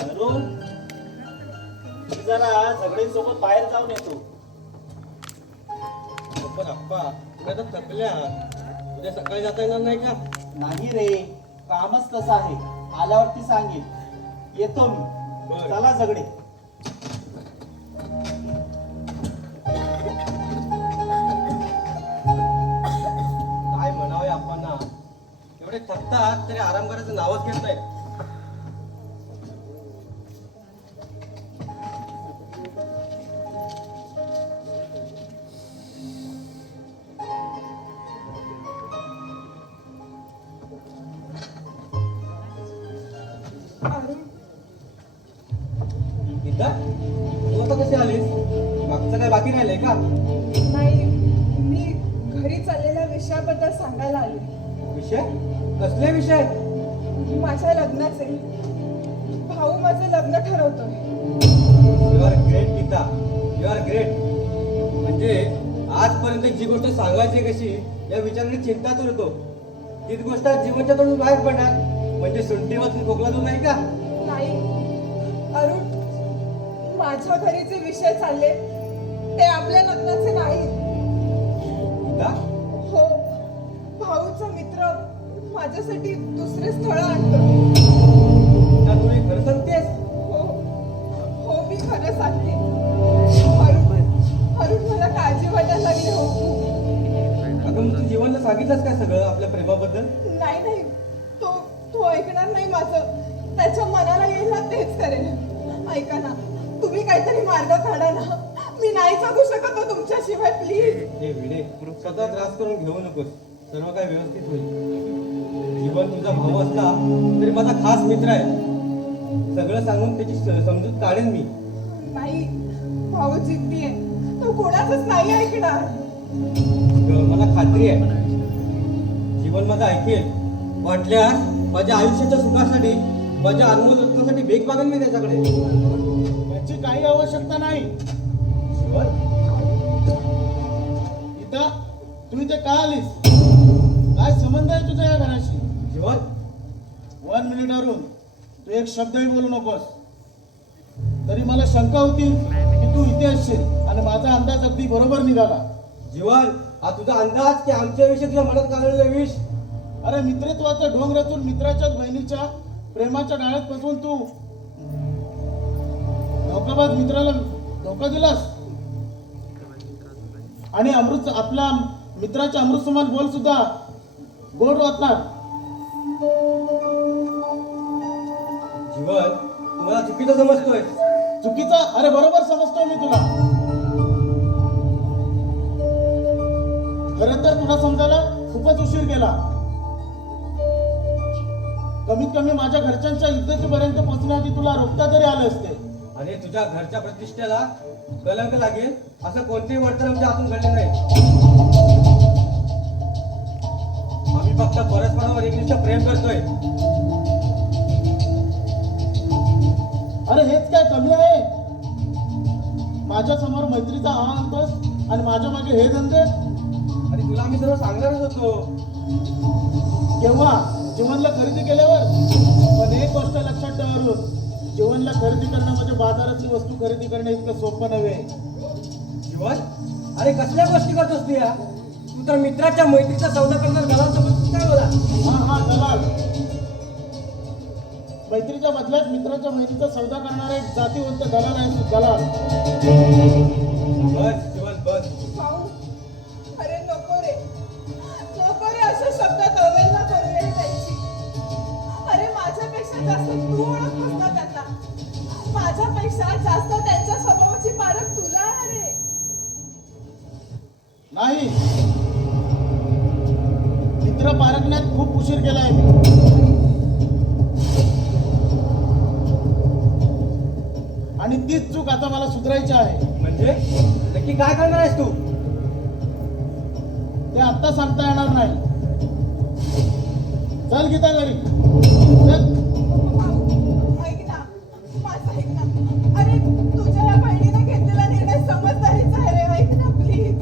अरुण मी जरा झगडेसोबत बाहेर जाऊन येतो. पण अप्पा तुम्ही आता थकले आहात, उद्या सकाळी जाता येणार नाही का? नाही रे, कामच तसं आहे. आल्यावरती सांगेल. येतो मी. बरं. चला झगडे. काय म्हणावे अप्पांना, एवढे थकतात तरी आराम करायचं नावच घेत नाही. अरुण, गीता तू आता कशी आलीस? मागचं काय बाकी राहिलंय का? नाही, मी घरी चाललेल्या विषयाबद्दल सांगायला आले. विषय? कसले विषय? माझ्या लग्नाचे. भाऊ माझं लग्न ठरवतोय. You are great Geeta, you are great. म्हणजे आजपर्यंत जी गोष्ट सांगायची कशी या विचाराने चिंताच होतो, तीच गोष्ट आज जीवनच्या तोंडून बाहेर पडणार. म्हणजे सुंटी वाचून खोकला तो नाही का? नाही अरुण, माझ्या घरी जे विषय चालले ते आपल्या लग्नाचे नाहीत. गीता हो, भाऊचा मित्र माझ्यासाठी दुसरे स्थळ आणतो. गीता, तू हे खरं सांगतेस? हो हो, मी खरं सांगते. अरुण, अरुण मला काळजी वाटायला लागली. हो, अगं मग तू जीवनला सांगितलंस काय सगळं आपल्या प्रेमाबद्दल? नाही नाही, तो तो ऐकणार नाही माझं. त्याच्या मनाला येईल ना तेच करेल. ऐका ना, तुम्ही काहीतरी मार्ग काढा ना. मी नाही जगू शकत हो तुमच्याशिवाय, प्लीज. हे विडे, स्वतः त्रास करून घेऊ नकोस, सर्व काय व्यवस्थित होईल. जीवन तुझा भाऊ असला तरी माझा खास मित्र आहे. सगळं सांगून त्याची समजूत काढेन मी. नाही, भाऊ जिद्दी आहे. तो कोणाचंच नाही ऐकणार. मला खात्री आहे जीवन माझं ऐकेल. वाटल्यास माझ्या आयुष्याच्या सुखासाठी, माझ्या अनमोल रत्नासाठी भेट मागेन मी त्याच्याकडे. याची काही आवश्यकता नाही. जीवन, गीता, तू इथे का आलीस? काय संबंध आहे तुझा या घराशी? जीवन, 1 मिनिट अरुण, तू एक शब्दही बोलू नकोस. तरी मला शंका होती की तू इथे असशील आणि माझा अंदाज अगदी बरोबर निघाला. जीवन, हा तुझा अंदाज की आमच्याविषयी तुझ्या मनात घालवलेला विष? अरे मित्रत्वाचा ढोंग रचून मित्राच्याच बहिणीच्या प्रेमाच्या डाळ्यात फसवून तू धोकाबाज मित्राला धोका दिलास. आणि अमृत, आपल्या मित्राच्या अमृत समान बोल सुद्धा गोड वाटणार. जीवन, तुम्हाला चुकीचं समजतोय. चुकीचा? अरे बरोबर समजतोय मी तुला. खरं तर तुला समजायला खूपच उशीर केला. कमीत कमी माझ्या घरच्यांच्या इज्जतीपर्यंत पोहोचण्याआधी तुला रोखता तरी आले असते. आणि तुझ्या घरच्या प्रतिष्ठेला कलंक लागेल असं कोणतेही वर्तन आमच्या हातून घडलं नाही. आम्ही फक्त परस्परावर एकनिष्ठ प्रेम करतोय. अरे हेच काय कमी आहे? माझ्या समोर मैत्रीचा हा अंतस आणि माझ्या मागे हे धंदे. आणि तुला आम्ही सर्व सांगणारच होतो. केव्हा? जीवनला खरेदी केल्यावर. पण एक गोष्ट लक्षात ठेवा, जीवनला खरेदी करणं म्हणजे बाजारातली वस्तू खरेदी करणं इतकं सोपं नव्हे. जीवन, अरे कसल्या गोष्टी करतोस तू या? तू तर मित्राच्या मैत्रीचा सौदा करणार घालाल समजतोस काय मला? हा दलाल. मैत्रीच्या बदल्यात मित्राच्या बहिणीचा सौदा करणारा एक जातीवंत दलाल आहे तू, दलाल. बस जीवन, बस. भाऊ, अरे नको रे, नको रे, अशा शब्दात अवहेलना करू रे त्यांची. अरे माझ्यापेक्षा जास्त तू ओळखतोस ना त्यांना. माझ्यापेक्षा जास्त त्यांच्या स्वभावाची पारख तुला आहे रे. नाही, मित्र पारखण्यात खूप उशीर केलाय मी. आणि तीच चूक आता मला सुधारायची आहे. म्हणजे नक्की काय करणार आहेस तू? ते आता सांगता येणार नाही. चल गीता घरी चल. भाऊ, ऐक ना, माझं ऐक ना. अरे तुझ्या या बहिणीने घेतलेला निर्णय समजदारीचा आहे रे. ऐक ना प्लीज.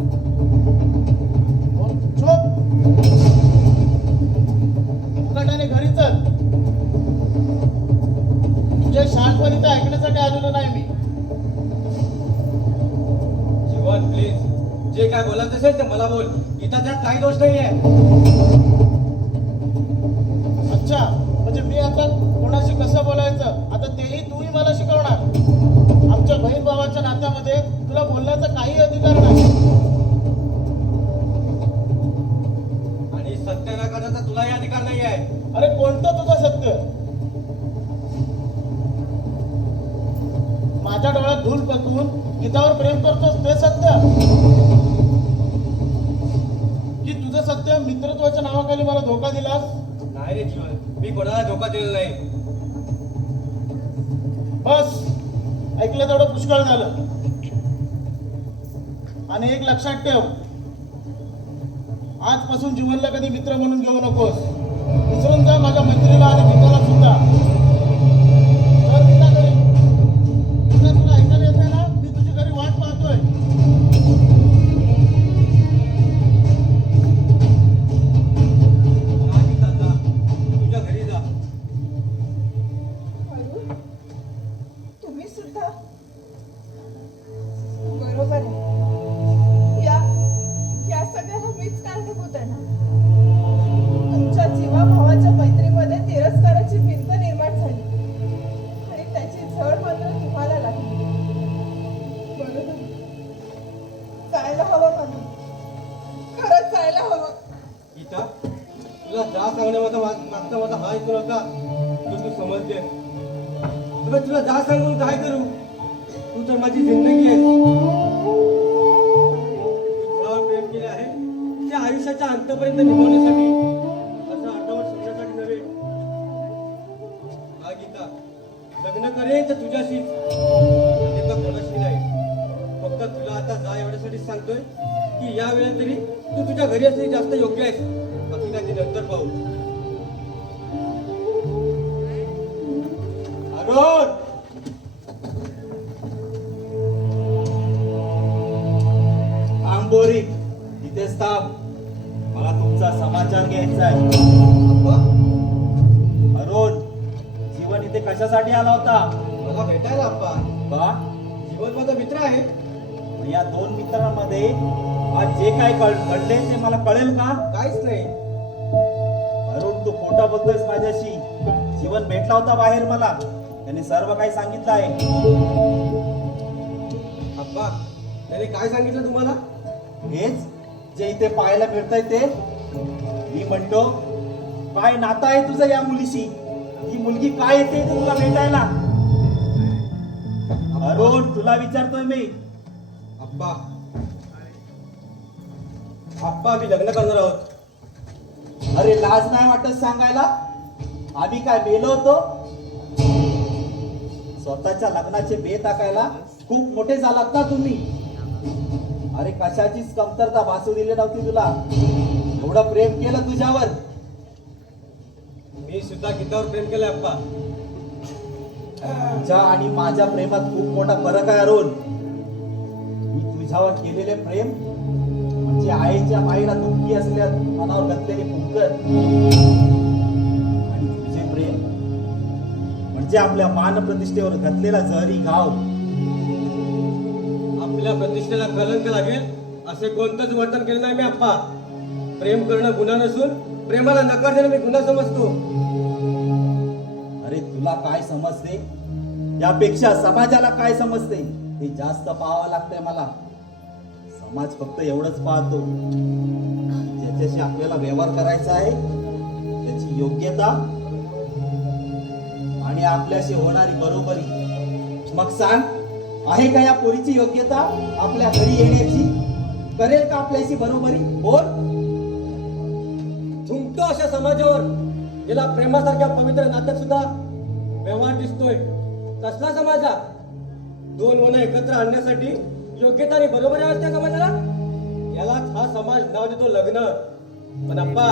चुप. मुकाट्याने घरी चल. तुझे शहाणपणी तर ऐकण्यासाठी आलेलो नाही मी. काय बोलायचं असेल ते मला बोल. गीता त्यात काही दोष नाहीये. अच्छा, म्हणजे मी आता कोणाशी कसं बोलायचं आता तेही तूही मला शिकवणार. आमच्या बहीण भावाच्या नात्यामध्ये तुला बोलण्याचा काही अधिकार नाही. आणि सत्य न करण्याचा तुलाही अधिकार नाही आहे. अरे कोणतं तुझं सत्य? माझ्या डोळ्यात धूल पकवून गीतावर प्रेम करतोस ते सत्य? की तुझं सत्य मित्रत्वाच्या नावाखाली मला धोका दिलास? नाही रे जीवन, मी कोणाला धोका दिलेला नाही. बस, ऐकलं तेवढं पुष्कळ झालं. आणि एक लक्षात ठेव, आजपासून जीवनला कधी मित्र म्हणून घेऊ नकोस. विसरून जा माझ्या मैत्रीला आणि गीताला सुद्धा. चल गीता घरी. तुला ऐकायला येत ना, मी तुझी घरी वाट पाहतोय. तुझ्या घरी जा. अरुण, तुम्ही सुद्धा बरोबर आहे. या सगळ्याला मीच कारणीभूत आहे ना. तुमच्या जीवाभावाच्या मैत्रीमध्ये तिरस्काराची भिंत निर्माण झाली आणि त्याची झळ मात्र तुम्हाला लागली. बरोबर, जायला हवं म्हणून, खरंच जायला हवं. गीता, तुला जा सांगण्याचा मागचा माझा हा ऐकू नव्हता. तू समजते. तुला जा सांगून काय करू? तू तर माझी जिंदगी आहे. तुझ्यावर प्रेम केले आहे ते आयुष्याच्या अंतपर्यंत निभावण्यासाठी, असं अर्धवट समजण्यासाठी नव्हे. हा गीता, लग्न करेन तर तुझ्याशीच, ते तर कोणाशी नाही. फक्त तुला आता जा एवढ्यासाठीच सांगतोय की या वेळेत तरी तू तुझ्या घरी असणे जास्त योग्य आहेस. बाकी काय ते नंतर पाहू. अरुण, आंबोरी इथेच थांब. मला तुमचा समाचार घ्यायचा आहे. अरुण, जीवन इथे कशासाठी आला होता? मला भेटायला अप्पा. बा, जीवन माझा मित्र आहे. या दोन मित्रांमध्ये आज जे काय घडले ते मला कळेल का? काहीच नाही. अरुण, तू खोटा बोलतोयस माझ्याशी. जीवन भेटला होता बाहेर मला, त्याने सर्व काही सांगितलं आहे. अप्पा, त्याने काय सांगितलं तुम्हाला? हेच जे इथे पाहायला मिळतंय ते. मी म्हणतो, काय नातं आहे तुझं या मुलीशी? ही मुलगी काय येते इथे तुला भेटायला? अरुण, तुला विचारतोय मी. अप्पा, अप्पा, आम्ही लग्न करणार आहोत. अरे, लाज नाही वाटत सांगायला? आम्ही काय मेलो होतो? स्वतःच्या लग्नाचे बेत आखायला खूप मोठे झालात ना तुम्ही. अरे, कशाचीच कमतरता भासू दिली नव्हती तुला. एवढं प्रेम केलं तुझ्यावर. मी सुद्धा गीतावर प्रेम केलंय अप्पा. तुझ्या आणि माझ्या प्रेमात खूप मोठा फरक आहे अरुण. मी तुझ्यावर केलेले प्रेम म्हणजे आईच्या माईला दुःखी असल्या मनावर घातलेले फुंकर, आणि तुझे प्रेम म्हणजे आपल्या मान प्रतिष्ठेवर घातलेला जहरी घाव. आपल्या प्रतिष्ठेला कलंक लागेल असे कोणतंच वर्तन केलं नाही मी अप्पा. प्रेम करणं गुन्हा नसून प्रेमाला नकार देणं मी गुन्हा समजतो. अरे, तुला काय समजते त्यापेक्षा समाजाला काय समजते हे जास्त पाहावं लागतंय मला. समाज फक्त एवढंच पाहतो, ज्याच्याशी आपल्याला व्यवहार करायचा आहे त्याची योग्यता आणि आपल्याशी होणारी बरोबरी. मग सांग, आहे का या पोरीची योग्यता आपल्या घरी येण्याची? करेल का आपल्याशी बरोबरी? बोल. झुंकतो अशा समाजावर गेला प्रेमासारख्या पवित्र नात्यात सुद्धा व्यवहार दिसतोय. कसला समाज हा? दोन मन एकत्र आणण्यासाठी योग्यता आणि बरोबरी आहे त्या समाजाला. यालाच हा समाज नाव देतो लग्न. पण अप्पा,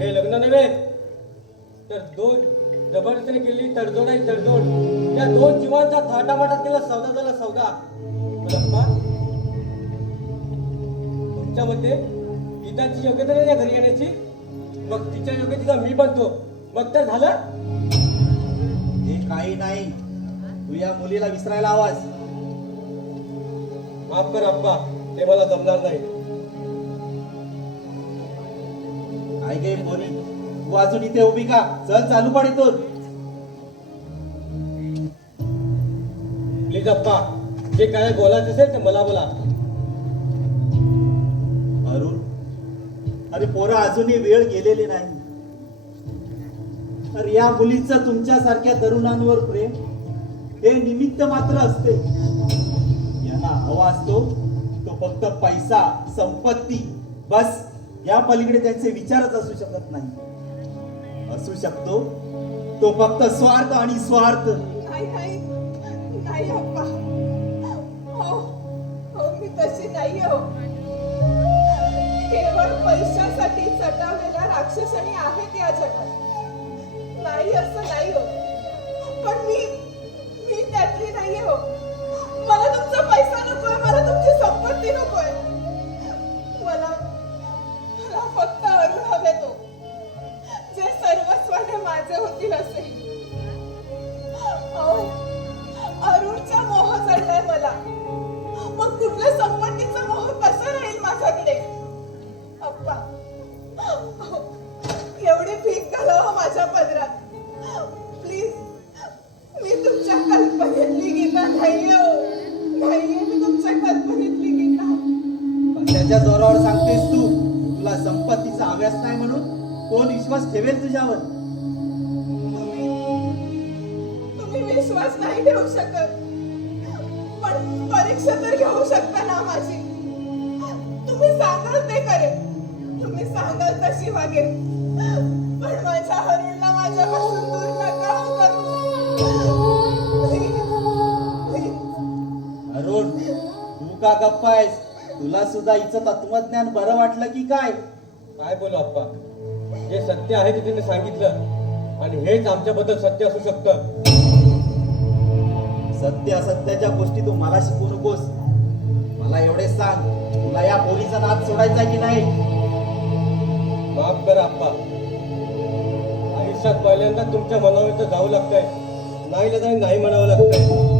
हे लग्न नव्हे तर दोन जबरदस्तीने केलेली तडजोड आहे, तडजोड. या दोन जीवांचा थाटामाटात केला सौदा झाला सौदा. पण अप्पा, तुमच्या मते गीताची योग्यता नाही या घरी येण्याची? मग तिच्या योग्यतेचा मी बनतो, मग तर झालं. हे काही नाही, तू या मुलीला विसरायला हवास. माफ कर अप्पा, ते मला जमणार नाही. काय गे पोरी, तू अजून इथे उभी का? चल चालू पड इथून. प्लीज अप्पा, जे काय बोलायचं असेल ते मला बोला. अरुण, अरे पोरं अजूनही वेळ गेलेली नाही. अरे या मुलीचं तुमच्यासारख्या तरुणांवर प्रेम हे निमित्त मात्र असते. यांना हवा असतो तो फक्त पैसा, संपत्ती, बस. या पलीकडे त्यांचे विचारच असू शकत नाही. असू शकतो तो फक्त स्वार्थ आणि स्वार्थ. नाही नाही नाही अप्पा. हो हो मी तशी नाही हो. केवळ पैशासाठी चटावलेल्या राक्षसणी आहेत या जगात. नाही असं नाही हो. पण मी त्यातली नाहीये हो. मला तुमचा पैसा नकोय, मला तुमची संपत्ती नकोय. मला फक्त अरुण हवे तो, जे सर्वस्वाने माझे होतील असे. अहो, अरुणचा मोह चढलाय मला. मग कुठल्या संपत्तीचा मोह कसा राहील माझ्याकडे? अप्पा, अहो, एवढी भीक घालावं माझ्या पदरात. प्लीज, मी तुमच्या कल्पनेतली गीता नाहीये हो. नाहीये मी तुमच्या कल्पनेतली गीता. त्याच्या जोरावर सांगतेस तू? तुला संपत्तीचा हव्यास नाही म्हणून कोण विश्वास ठेवेल तुझ्यावर? तुम्ही विश्वास नाही ठेवू शकत, पण परीक्षा तर घेऊ शकता ना माझी. तुम्ही सांगाल ते करेन, तुम्ही सांगाल तशी वागेन. पण माझ्या अरुणला माझ्यापासून दूर नका हो करू. अरुण, तू का गप्प आहेस? तुला सुद्धा हिचं तत्वज्ञान बरं वाटलं की काय? काय बोलू अप्पा, जे सत्य आहे ते तिने सांगितलं आणि हेच आमच्याबद्दल सत्य असू शकतं. सत्य असत्याच्या गोष्टी तू मला शिकवू नकोस. मला एवढे सांग, तुला या पोरीचा नाद सोडायचा की नाही? माफ करा अप्पा, आयुष्यात पहिल्यांदा तुमच्या मनावर तर जाऊ लागतंय. नाही म्हणावं लागतंय.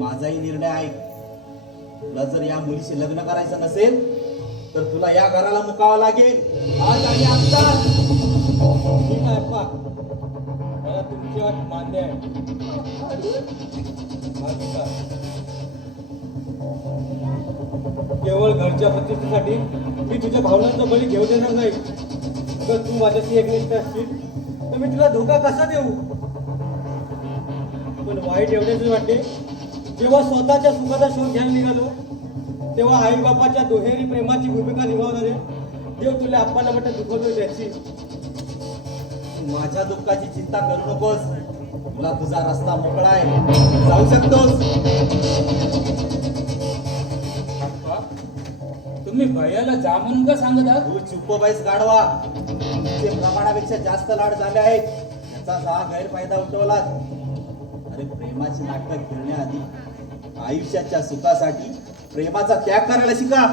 माझाही निर्णय आहे. तुला जर या मुलीशी लग्न करायचं नसेल तर तुला या घराला मुकावं लागेल, आज आणि आता. ठीक आहे अप्पा, मला तुमची अट मान्य आहे. हा, ठीक आहे. केवळ घरच्या प्रतिष्ठेसाठी मी तुझ्या भावनांचा बळी घेऊ देणार नाही. जर तू माझ्याशी एकनिष्ठ असशील तर मी तुला धोका कसा देऊ? पण वाईट एवढेच वाटते, जेव्हा स्वतःच्या सुखाचा शोध घ्यायला निघालो तेव्हा आई बापाच्या दुहेरी प्रेमाची भूमिका निभावणारे देव तुला आप्पाला वाटत दुखवतो त्याची. माझ्या दुःखाची चिंता करू नकोस. तुला तुझा रस्ता मोकळा आहे, जाऊ शकतोस. अप्पा, तुम्ही भैयाला जा म्हणून का सांगत आहात? तू चुप बैस गाढवा. तुमचे प्रमाणापेक्षा जास्त लाड झाले आहेत, याचा हा गैरफायदा उठवलात. अरे प्रेमाची नाटक खेळण्याआधी आयुष्याच्या सुखासाठी प्रेमाचा त्याग करायला शिका.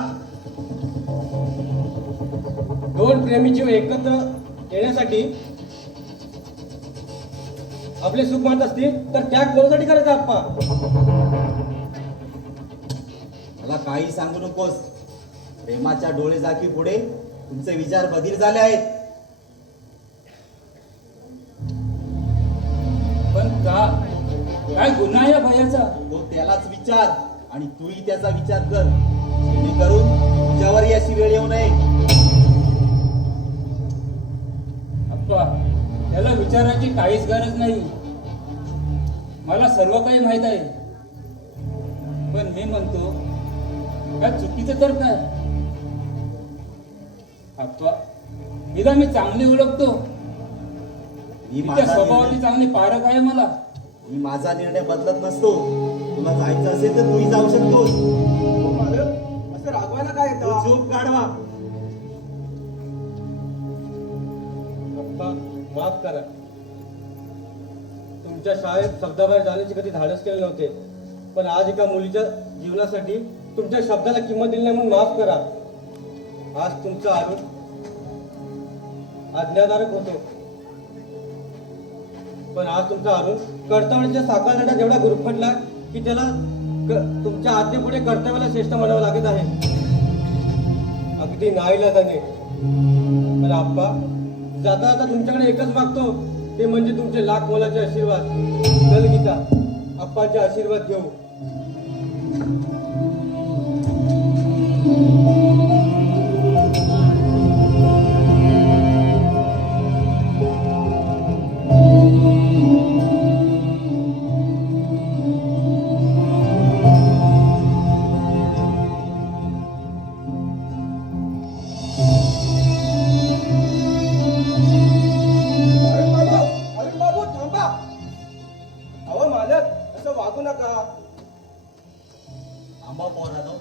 दोन प्रेमी जीव एकत्र येण्यासाठी आपले सुख मानत असतील तर त्याग कोणासाठी करायचा अप्पा? मला काही सांगू नकोस. प्रेमाच्या डोळे जाकी पुढे तुमचे विचार बधीर झाले आहेत. पण का? काय गुन्हा आहे या भैयाचा? तो त्यालाच विचार आणि तूही त्याचा विचार कर, जेणेकरून तुझ्यावरही अशी वेळ येऊ नये. अप्पा, त्याला विचारायची काहीच गरज नाही. मला सर्व काही माहित आहे. पण मी म्हणतो, या चुकीचं तर काय? अप्पा, हिला मी चांगली ओळखतो. मी तिच्या माझा स्वभावाची निर्णय- चांगली पारख आहे मला. मी माझा निर्णय बदलत नसतो. तुला जायचं असेल तर तूही जाऊ शकतोस. हो मालक, असं रागवायला काय तू येतं? झोप काढवा. अप्पा, माफ करा. तुमच्या शाळेत शब्दाबाहेर जाण्याची कधी धाडस केले नव्हते, पण आज एका मुलीच्या जीवनासाठी तुमच्या शब्दाला किंमत दिली नाही म्हणून माफ करा. आज तुमचा अरुण आज्ञाधारक होतो, पण आज तुमचा अरुण कर्तव्याच्या साकारण्याचा एवढा गुरफटला की त्याला तुमच्या आज्ञेपुढे कर्तव्याला श्रेष्ठ म्हणावं लागत आहे. अगदी नाईलाजाने. पण आप्पा, जाता जाता तुमच्याकडे एकच मागतो, ते म्हणजे तुमचे लाख मोलाचे आशीर्वाद. चल गीता, आप्पाचे आशीर्वाद घेऊ. अरुण बाबू थांबा. अहो मालक, असं वागू नका. थांबा पोरानो,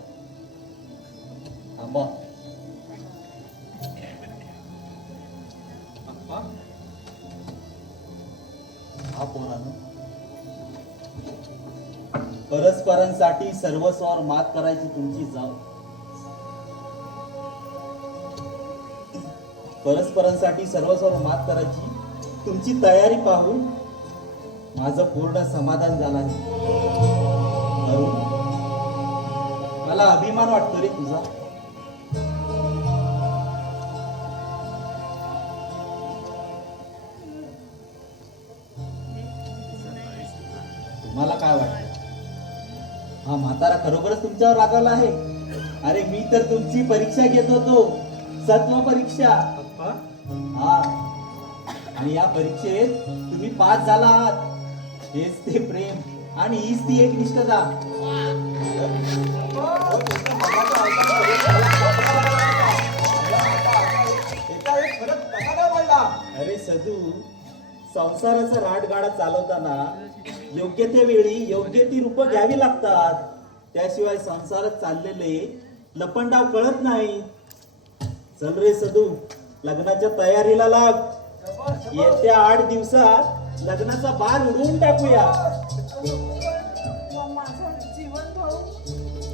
थांबा. आप्पा, हा पोरानो, परस्परांसाठी सर्वस्वावर मात करायची तुमची जाव, परस्परांसाठी सर्वस्वावर मात करायची तुमची तयारी पाहून माझं पूर्ण समाधान झालं आहे. अरुण, मला अभिमान वाटतो रे तुझा. तुम्हाला काय वाटतं? हा म्हातारा खरोखरच तुमच्यावर रागावला आहे? अरे मी तर तुमची परीक्षा घेत होतो, सत्व परीक्षा. आप्पा, हा, आणि या परीक्षेत तुम्ही पास झाला आहात. हेच ते प्रेम आणि हीच ती एक निष्ठता. एकाएक फरक कसा काय पडला? अरे सदू, संसाराचा राटगाडा चालवताना योग्य त्या वेळी योग्य ती रूपं घ्यावी लागतात. त्याशिवाय संसारात चाललेले लपंडाव कळत नाही. चल रे सदू, लग्नाच्या तयारीला लाग. येत्या 8 दिवसात लग्नाचा बार उडवून टाकूया. माझा जीवन भाऊ.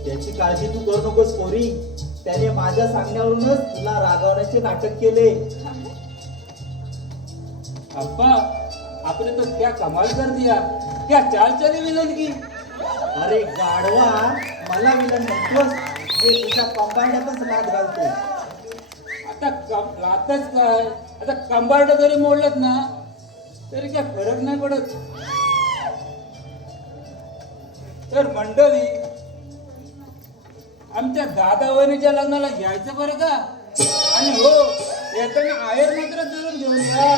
त्याची काळजी तू करू नकोस पोरी. त्याने माझ्या सांगण्यावरूनच तुला रागवण्याचे नाटक केले. अब्बा, आपने तो क्या कमाल कर दिया. क्या चाल चली विलन की. अरे गाढवा, मला विलन म्हणतोस, जे तुझ्या कंबाड्यातच लाद घालतो. आता लातच काय, आता कंबार्ड जरी मोडलत ना तरी काय फरक नाही पडत. तर मंडळी, आमच्या दादा वहिनीच्या लग्नाला यायचं बरं का. आणि हो, येताना आयर मात्र जरूर घेऊन या.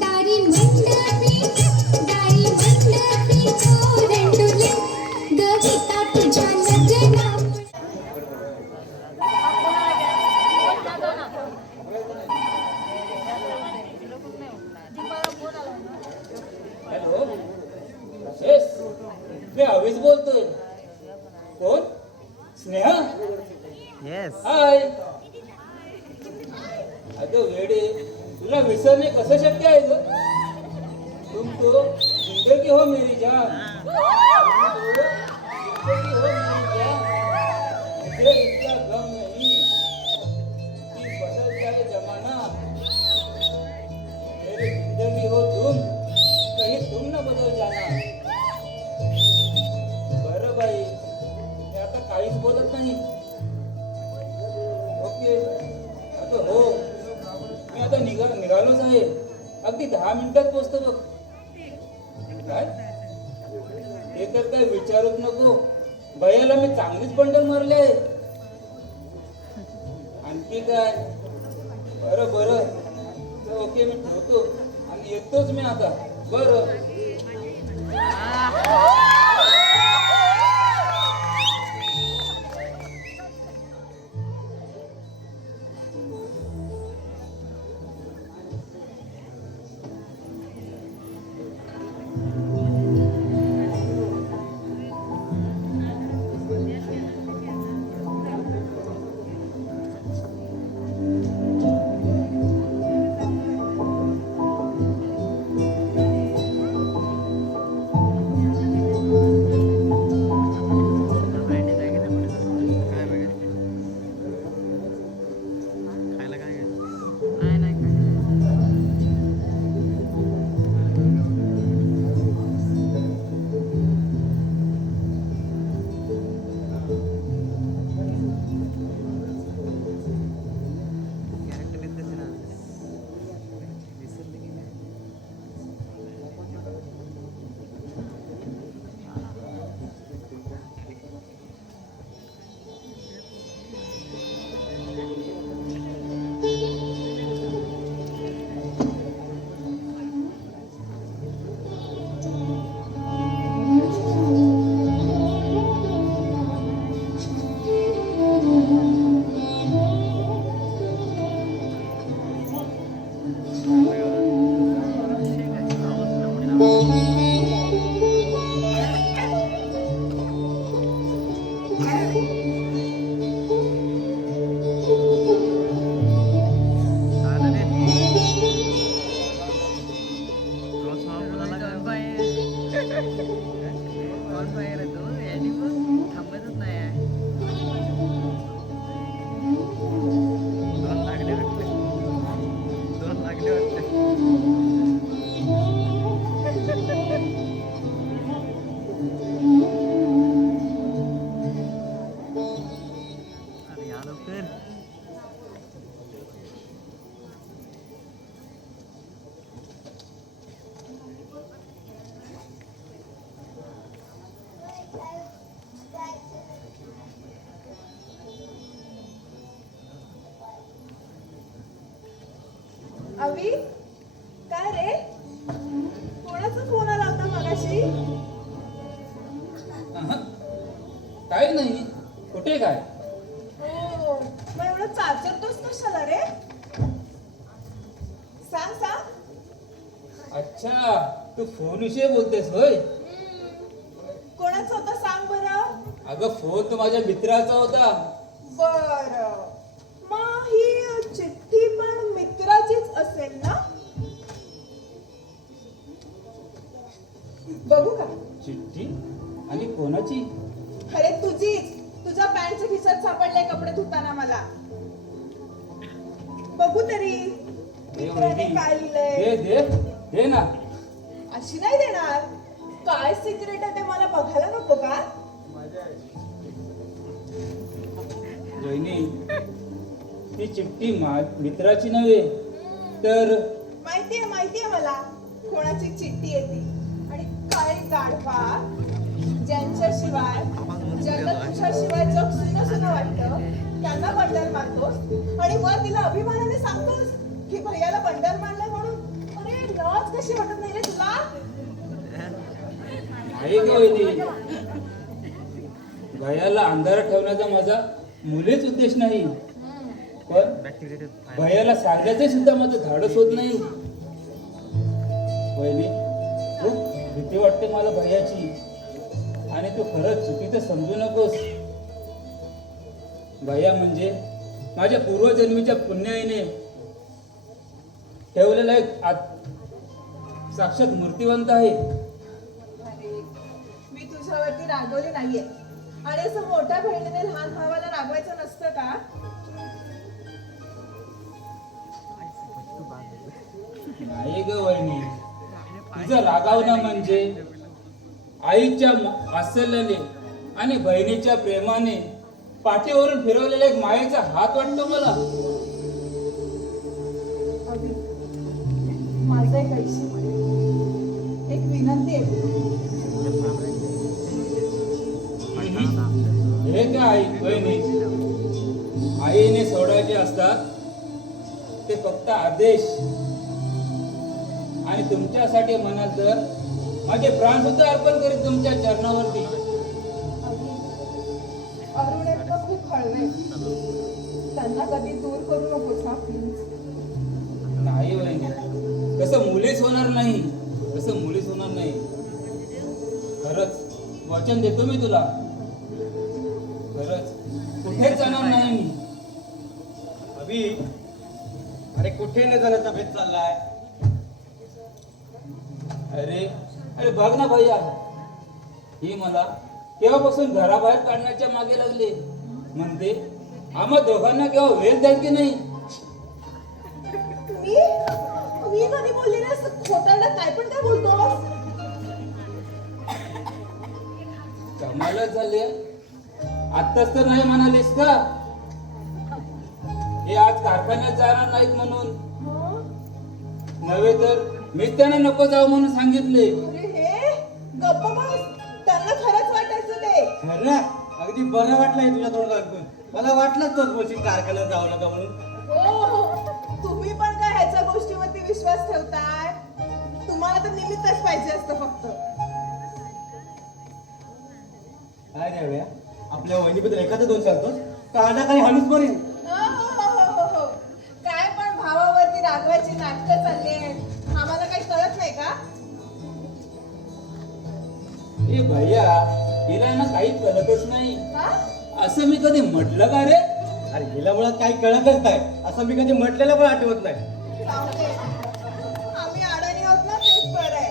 दारी मंडपी ओरंडुले गीता तुझ्या लग्ना. हॅलो, येस, मी हवेच बोलतोय. कोण? स्नेहा. हाय. अगं वेडे, तुला विसरणे कसं शक्य आहे ग. तुम तो जिंदगी हो मेरी जान. जिंदगी हो मेरी जान. मुझे इसका गम नहीं कि बदल जाए जमाना. मेरी जिंदगी हो तुम, कहीं तुम न बदल जाना. बरं बाई, मी आता काहीच बोलत नाही. ओके, आता हो, मी आता निघालोच आहे. अगदी 10 मिनिटात पोहोचतो बघ. काय ते तर काय विचारूच नको. भैयाला मी चांगलीच बंडल मारले आहे. आणखी काय? बरं बरं, तर ओके, मी ठेवतो आणि येतोच मी आता. बरं. अवी काय रे कोणाचा फोन आला होता मगाशी? काही नाही. कुठे काय? हो मग एवढं चाचरतोस कशाला रे? सांग सांग. अच्छा, तू फोन विषयी बोलतेस होय? कोणाचा होता सांग बरं. अगं फोन तो माझ्या मित्राचा होता. बर मग ही चिठ्ठी पण मित्राचीच असेल ना? बघू का? चिठ्ठी? आणि कोणाची? अरे तुझीच. तुझ्या पॅन्टच्या खिशात सापडले कपडे धुताना मला. बघू तरी दे मित्राने वहिनी. काय लिहिलंय. दे ना. अशी नाही देणार. काय सिक्रेट आहे ते मला बघायला नको का? वहिनी, ती चिठ्ठी मित्राची नव्हे तर माहितीये मला कोणाची चिठ्ठी येते. आणि काय गाढवा ज्यांच्याशिवाय जगात तुझ्याशिवाय जग सुन्न सुन्न वाटतं त्यांना बंडल मारतोस आणि वर तिला अभिमानाने सांगतोस की भैयाला बंडल मारलंय म्हणून. अरे लाज कशी वाटत नाही रे तुला? आहे का वहिनी? भैयाला अंधारात ठेवण्याचा माझा मुलेच उद्देश नाही, पण भैयाला सांगायचे सुद्धा माझं धाडस होत नाही. वहिनी, खूप भीती वाटते मला भैयाची. आणि तू खरंच चुकीचं समजू नकोस. भैया म्हणजे माझ्या पूर्वजन्मीच्या पुण्याईने ठेवलेला एक साक्षात मूर्तिवंत आहे. अरे मी तुझ्यावरती रागवली नाहीये. आणि असं मोठ्या बहिणीने लहान भावाला रागवायचं नसतं का? नाही ग वहिनी, तुझं रागावणं म्हणजे आईच्या वात्सल्याने आणि बहिणीच्या प्रेमाने पाठीवरून फिरवलेला एक मायेचा हात वाटतो मला. अभि, माझं एक एक विनंती आहे. हे काय आई वहिनी, आईने सोडायचे असतात ते फक्त आदेश. आणि तुमच्यासाठी म्हणाल तर माझे प्राण सुद्धा अर्पण करीत तुमच्या चरणावरती. अरुण एकदा खूप हळवे. त्यांना कधी दूर करू नकोस हा प्लीज. नाही वहिनी, कसं मुलीच होणार नाही. कसं मुलीच होणार नाही. खरंच वचन देतो मी तुला. खरंच कुठेच जाणार नाही मी. अभि, अरे कुठे न जाण्याचा भेद चाललाय? अरे बघ ना भैया, ही मला केव्हापासून घराबाहेर काढण्याच्या मागे लागले. म्हणते आम्हा दोघांना केव्हा वेळ द्याल की नाही. मी कधी बोलली नाही असं खोटारडा काय पण काय बोलतोस? कमालच झाली. आत्ताच तर नाही म्हणालीस का हे आज कारखान्यात जाणार नाहीत म्हणून? नव्हे तर मीच त्यांना नको जाऊ म्हणून सांगितले. अरे हे गप्प बस. त्यांना खरंच वाटायचं ते. खरं अगदी बरं वाटलंय तुझ्या तोंडात ऐकून. मला वाटलंच तोच बोलशील कारखान्यात जाऊ नका म्हणून. हो तुम्ही पण काय ह्याच्या गोष्टीवरती विश्वास ठेवताय? तुम्हाला तर निमित्तच पाहिजे असतं फक्त. काय रे वेळा, आपल्या वहिनीबद्दल एखादं दोन सांगतोस काना काही हाणूच मरेल. हो. काय पण भावावरती रागवायची नाटकं चालली आहेत. आम्हाला काही कळत नाही का? हे भैया, हिला ना काही कळतच नाही. हा? असं मी कधी म्हटलं का रे? अरे हिला मुळात काही कळतच नाही असं मी कधी म्हटलेलं पण आठवत नाही. जाऊ दे. आम्ही अडाणी आहोत ना तेच बरं आहे.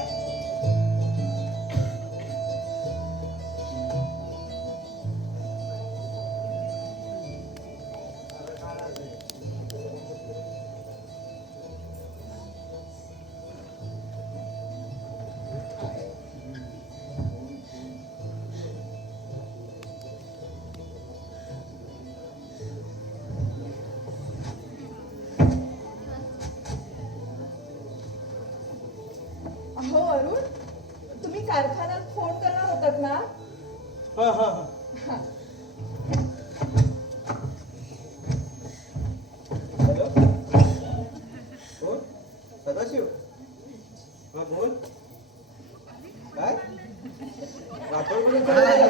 अरुण तुम्ही कारखान्यात फोन करणार होतात ना? हा हा हा. हॅलो कोण? सदाशिव? हा बोल. काय राठोडकडे चाललाय?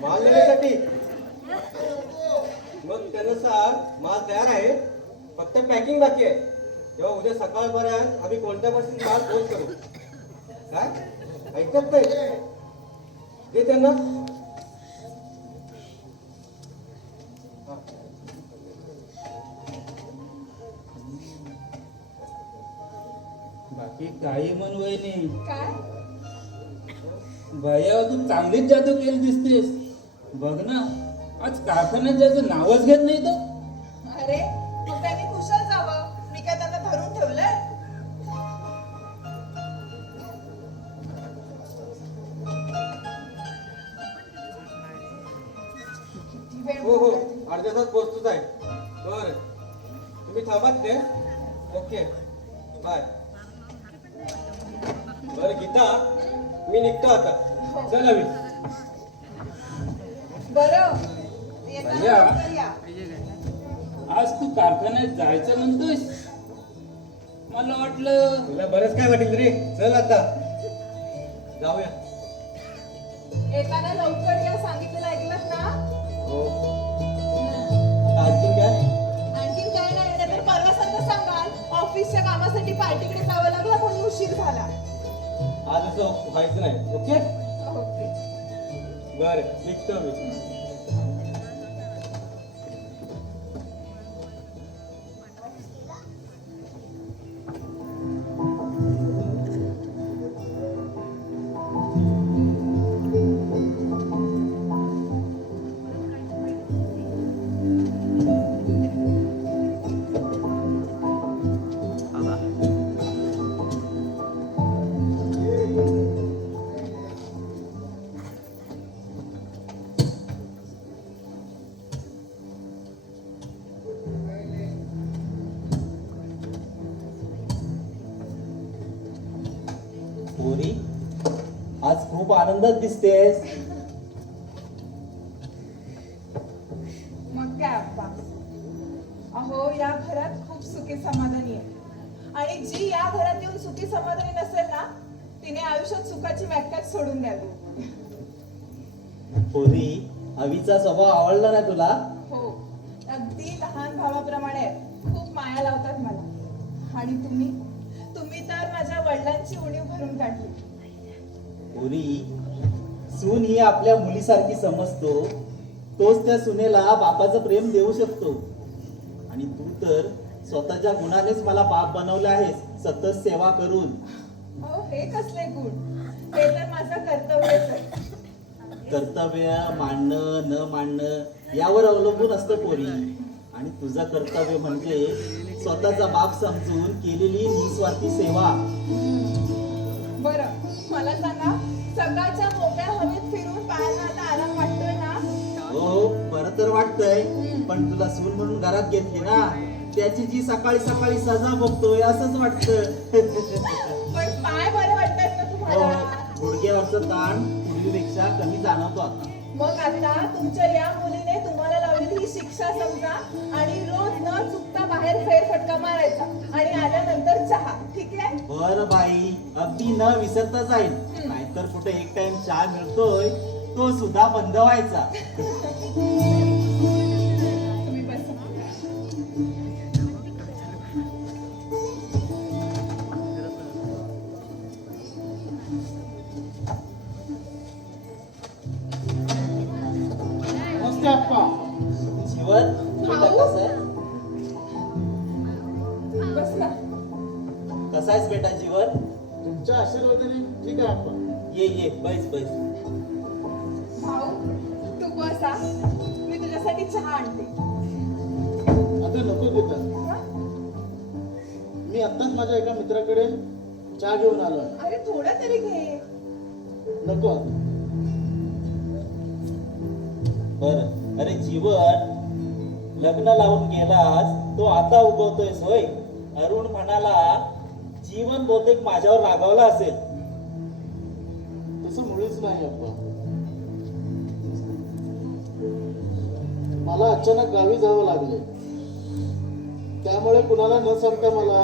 माल नेण्यासाठी? मग त्यानुसार माल तयार आहे, फक्त पॅकिंग बाकी आहे. तेव्हा उद्या सकाळपर्यंत आम्ही कोणत्या बसीत माल पोच करू. काय ऐकत नाही? ते त्यांना बाकी काही म्हण वहिनी, काय? भैया तू चांगलीच जादू केली दिसतेस. बघ ना, आज कारखान्यात जायचं नावच घेत नाही तो. अरे मग त्यांनी कुशल जावं, मी काय त्यांना धरून ठेवलंय? किती वेळ हो हो बोलताय? अर्ध्या तासात पोहोचतोच आहे. बरं तुम्ही थांबात ते. Okay bye. बरं गीता, मी निघतो आता. चल अभि. बरं येताना भैया. लवकर या. आज तू कारखान्यात जायचं म्हणतोयस, मला वाटलं तुला बरंच काय वाटेल रे. चल आता जाऊया. येताना लवकर या सांगितलेलं ऐकलत ना? हो. आणखीन काय? आणखीन काय नाही, नाहीतर परवा संग सांगाल ऑफिसच्या कामासाठी पार्टीकडे जावं लागलं म्हणून उशीर झाला. आज असं व्हायचं नाही. Okay okay. बरं निघतो मी. पोरी, आज खूप आनंदात दिसतेस. मग काय अप्पा, अहो या घरात खूप सुखी समाधानी आहे. आणि जी या घरात येऊन सुखी समाधानी नसेल ना, तिने आयुष्यात सुखाची व्याख्याच सोडून द्यावी. पोरी, अवीचा स्वभाव आवडला ना तुला? हो, अगदी लहान भावाप्रमाणे आहे. खूप माया लावतात मला. आणि तुम्ही तुम्ही तर माझ्या वडिलांची उणीव भरून काढली. पोरी, सून ही आपल्या मुलीसारखी समजतो, तोच त्या सुनेला बापाचं प्रेम देऊ शकतो. आणि तू तर स्वतःच्या गुणानेच मला बाप बनवले आहेस, सतत सेवा करून. अहो हे कसले गुण? हे तर माझं कर्तव्यच आहे. कर्तव्य मांडणं न मांडणं यावर अवलंबून असतं पोरी. आणि तुझं कर्तव्य म्हणजे स्वतःचा बाप समजून केलेली निस्वार्थी सेवा. बरं मला सांगा, सकाळच्या मोकळ्या हवेत फिरून पायांना आता आराम वाटतोय ना? हो, बरं तर वाटतंय, पण तुला सून म्हणून घरात घेतली ना, त्याची जी सकाळी सकाळी सजा बघतोय असंच वाटतं. पण पाय बरे वाटतात ना हो, तुम्हाला? गुडघ्यावरचं ताण पूर्वीपेक्षा कमी जाणवतो आता. मग आता तुमच्या या मुलीने तुम्हाला लावलेली ही शिक्षा समजा आणि रोज न चुकता बाहेर फेरफटका मारायचा आणि आल्यानंतर चहा. ठीक आहे? बरं बाई, अगदी न विसरता जाईल. नाहीतर कुठे एक टाइम चहा मिळतोय तो सुद्धा बंद व्हायचा. तुम्ही बसा. नमस्ते अप्पा. जीवन बेटा कसं आहे? बस ना. कसा आहेस बेटा जीवन? तुमच्या आशीर्वादाने ठीक आहे अप्पा. ये बैस बैस. भाऊ तू बसा, मी तुझ्यासाठी चहा आणते. आता नको देता. हा? मी आत्ताच माझ्या एका मित्राकडे चहा घेऊन आलो आहे. अरे थोडा तरी घे. नको आता. बर, अरे जीवन, लग्न लावून गेलास तो आता उगवतोय होय? अरुण म्हणाला जीवन बहुतेक माझ्यावर रागावला असेल. नाही अप्पा. मला अचानक गावी जावं लागले. त्यामुळे कुणाला न सांगता मला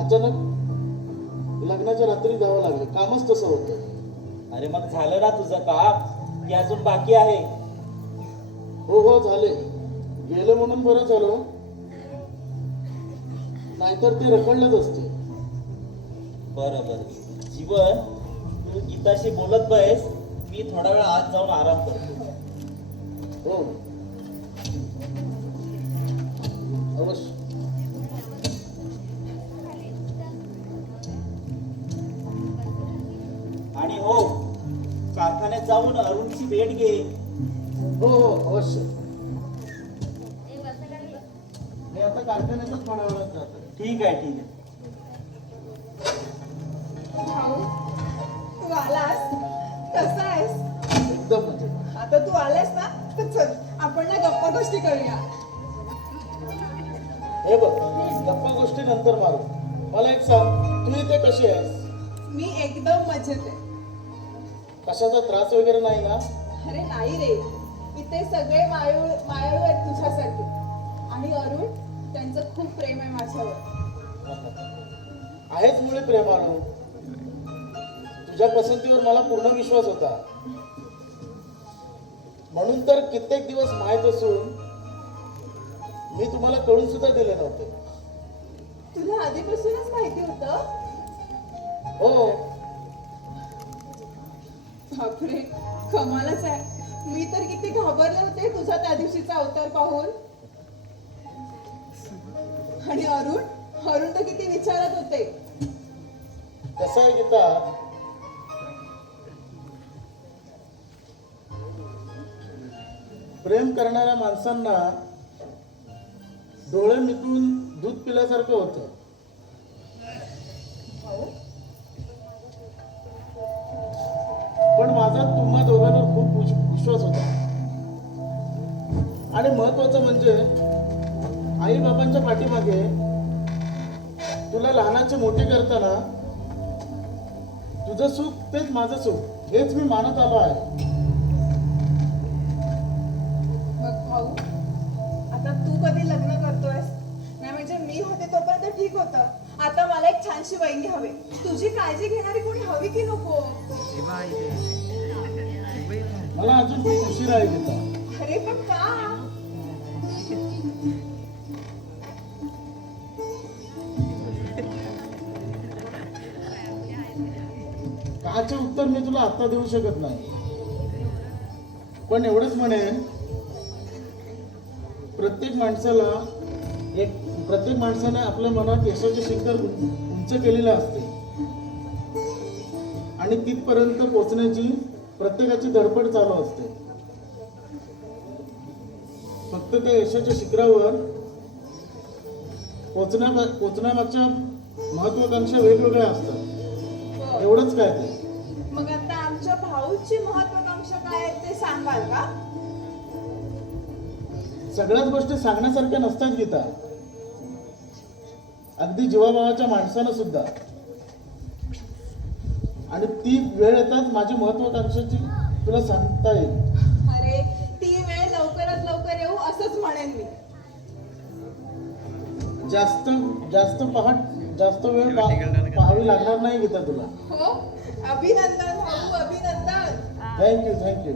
अचानक लग्नाच्या रात्री जावं लागलं. कामच तसं होतं. अरे मग झालं ना तुझं काम की अजून बाकी आहे? हो हो झाले. गेलं म्हणून बरं झालं, नाहीतर ते रखडलंच असते. बरं बरं जीवन, तू गीताशी बोलत बस, मी थोडा वेळ आत जाऊन आराम करतो. हो अवश्य. आणि हो, कारखान्यात जाऊन अरुणची भेट घे. हो हो अवश्य. मी आता कारखान्यातच थोड्या वेळात जातो. ठीक आहे ठीक आहे. भाऊ तू आलास, कसा आहेस? एकदम मजेत. आता तू आलास ना, तर चल आपण ना गप्पा गोष्टी करूया. हे बघ, गप्पा गोष्टी नंतर मारू. मला एक सांग, तू इथे कशी आहेस? मी एकदम मजेत आहे. कशाचा त्रास वगैरे नाही ना? अरे नाही रे, इथे सगळे मायाळू आहेत तुझ्यासाठी. आणि अरुण, त्यांचं खूप प्रेम आहे माझ्यावर. आहेच मुळे प्रेमाळू. तुझ्या पसंतीवर मला पूर्ण विश्वास होता. म्हणून तर कित्येक दिवस माहीत असून मी तुम्हाला कळून सुद्धा दिले नव्हते. तुला आधीपासूनच माहिती होतं? हो. बापरे, कमालच आहे. मी तर किती घाबरले होते तुझा त्या दिवशीचा अवतार पाहून. आणि अरुण तर किती विचारत होते. कसं आहे गीता, प्रेम करणाऱ्या माणसांना डोळे मिटून दूध पिल्यासारखं होतं. पण माझा तुम्हा दोघांवर खूप विश्वास होता. आणि महत्वाचं म्हणजे आई बाबांच्या पाठीमागे तुला लहानाचे मोठे करताना तुझं सुख तेच माझं सुख हेच मी मानत आलो आहे. मग भाऊ, आता तू कधी लग्न करतोयस? नाही म्हणजे मी होते तोपर्यंत ठीक होतं. आता मला एक छानशी वहिनी हवी. तुझी काळजी घेणारी कोणी हवी की नको? मला अजून खूप उशीर आहे गीता. अरे पण का? काचे उत्तर मी तुला आता देऊ शकत नाही. पण एवढंच म्हणेन, प्रत्येक माणसाने आपल्या मनात यशाचे शिखर उंच केलेले असते आणि तिथपर्यंत पोहोचण्याची प्रत्येकाची धडपड चालू असते. फक्त त्या यशाच्या शिखरावर पोचण्यामागच्या महत्वाकांक्षा वेगवेगळ्या असतात. एवढंच काय ते. मग आता आमच्या भाऊची महत्वाकांक्षा काय आहे ते सांगाल का? सगळ्याच गोष्टी सांगण्यासारख्या नसतात गीता. अगदी जीवाभावाच्या माणसानं सुद्धा. आणि ती वेळ येतात माझी महत्वाकांक्षाची तुला सांगता येईल. अरे ती वेळ लवकरात लवकर येऊ असंच म्हणेन मी. जास्त वेळ पाहावी लागणार नाही गीता तुला. हो, अभिनंदन भाऊ, अभिनंदन. थँक्यू.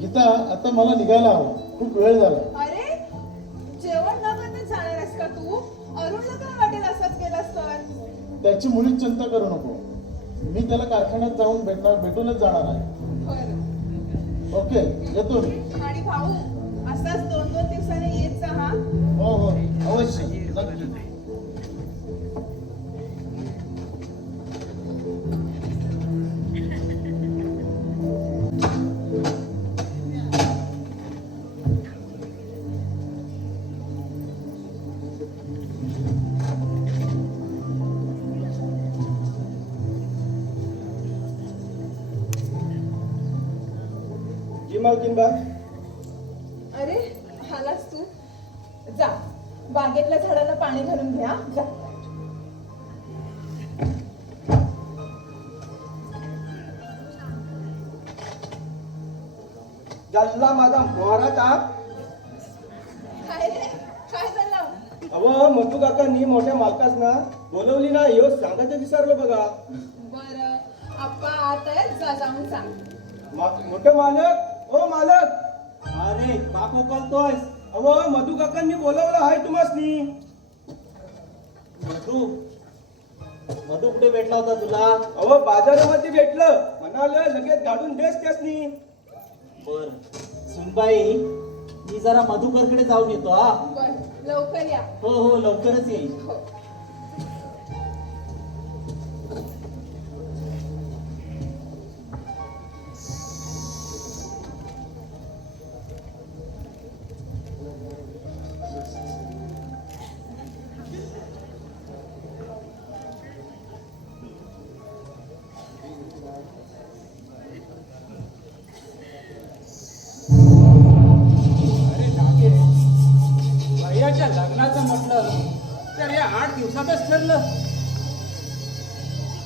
गीता, आता मला निघायला हवं. खूप वेळ झाला. अरे जेवण न करता जाणार आहेस का तू? अरुणला काय वाटेल असंच केलास तर? त्याची मुळीच चिंता करू नको. मी त्याला कारखान्यात जाऊन भेटूनच जाणार आहे. बरं. ओके, येतो मी. आणि भाऊ, असाच 2-2 दिवसाने येत जा हा. हो अवश्य, नक्की. मालकीनबा, अरे आलास तू? जा बागेतल्या झाडांना पाणी घालून घ्या. जा. जल्ला माझा मोहरा ताप. काय रे काय झालं? अव मधू काकांनी मोठ्या मालकास ना बोलवली ना ह्यो सांगायचं विसरलो बघा. बरं आप्पा आता आहे, जा जाऊन सांग. मोठे मालक, ओ मालक. अरे का कोकलतोय? अव मधू काकांनी बोलवलं आहे तुम्हासनी. मधू मधू कुठे भेटला होता तुला? अव बाजारामध्ये भेटलं, म्हणाले लगेच गाडून देस त्यासनी. बर सुनबाई, मी जरा मधुकरकडे जाऊन येतो हा. बर लवकर या. हो हो लवकरच येईल. हो. अरे नागे, भैयाच्या लग्नाचं म्हटलं तर या 8 दिवसातच ठरलं.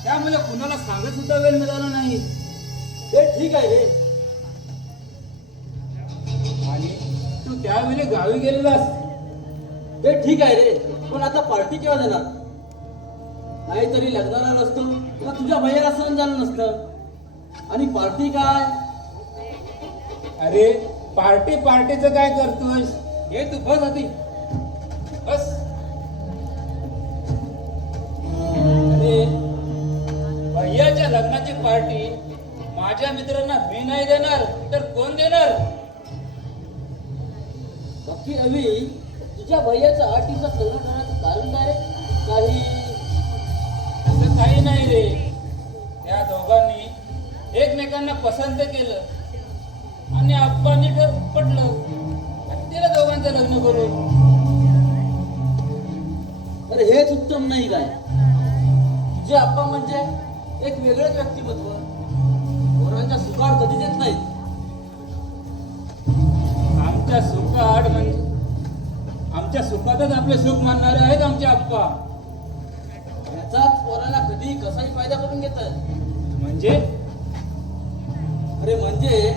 त्यामुळे कुणाला सांगत सुद्धा वेळ मिळाला नाही. ते ठीक आहे रे. आणि तू त्यावेळी गावी गेलेलास. ते ठीक आहे रे, पण आता पार्टी केव्हा देणार? नाहीतरी लग्नाला नसतो तर तुझ्या भैयाला सहन झालं नसतं. आणि पार्टी काय? अरे पार्टीचं काय करतोयस? हे तू बस आधी बस. अरे भैयाच्या लग्नाची पार्टी माझ्या मित्रांना मी नाही देणार तर कोण देणार? बाकी अवी, तुझ्या भैयाचं 8 दिवसात लग्न करण्याचं कारण काय रे? काही असं काही नाही रे. त्या दोघांनी एकमेकांना पसंत केलं आणि आप्पांनी पटलं आणि तिला दोघांचं लग्न करू. अरे हेच उत्तम नाही काय? तुझे आप्पा म्हणजे एक वेगळंच व्यक्तिमत्व. पोरांच्या सुखात कधीच येत नाहीत. आमच्या सुखातच आपले सुख मानणारे आहेत आमचे आप्पा. याचाच पोराला कधी कसाही फायदा करून घेतात. म्हणजे अरे म्हणजे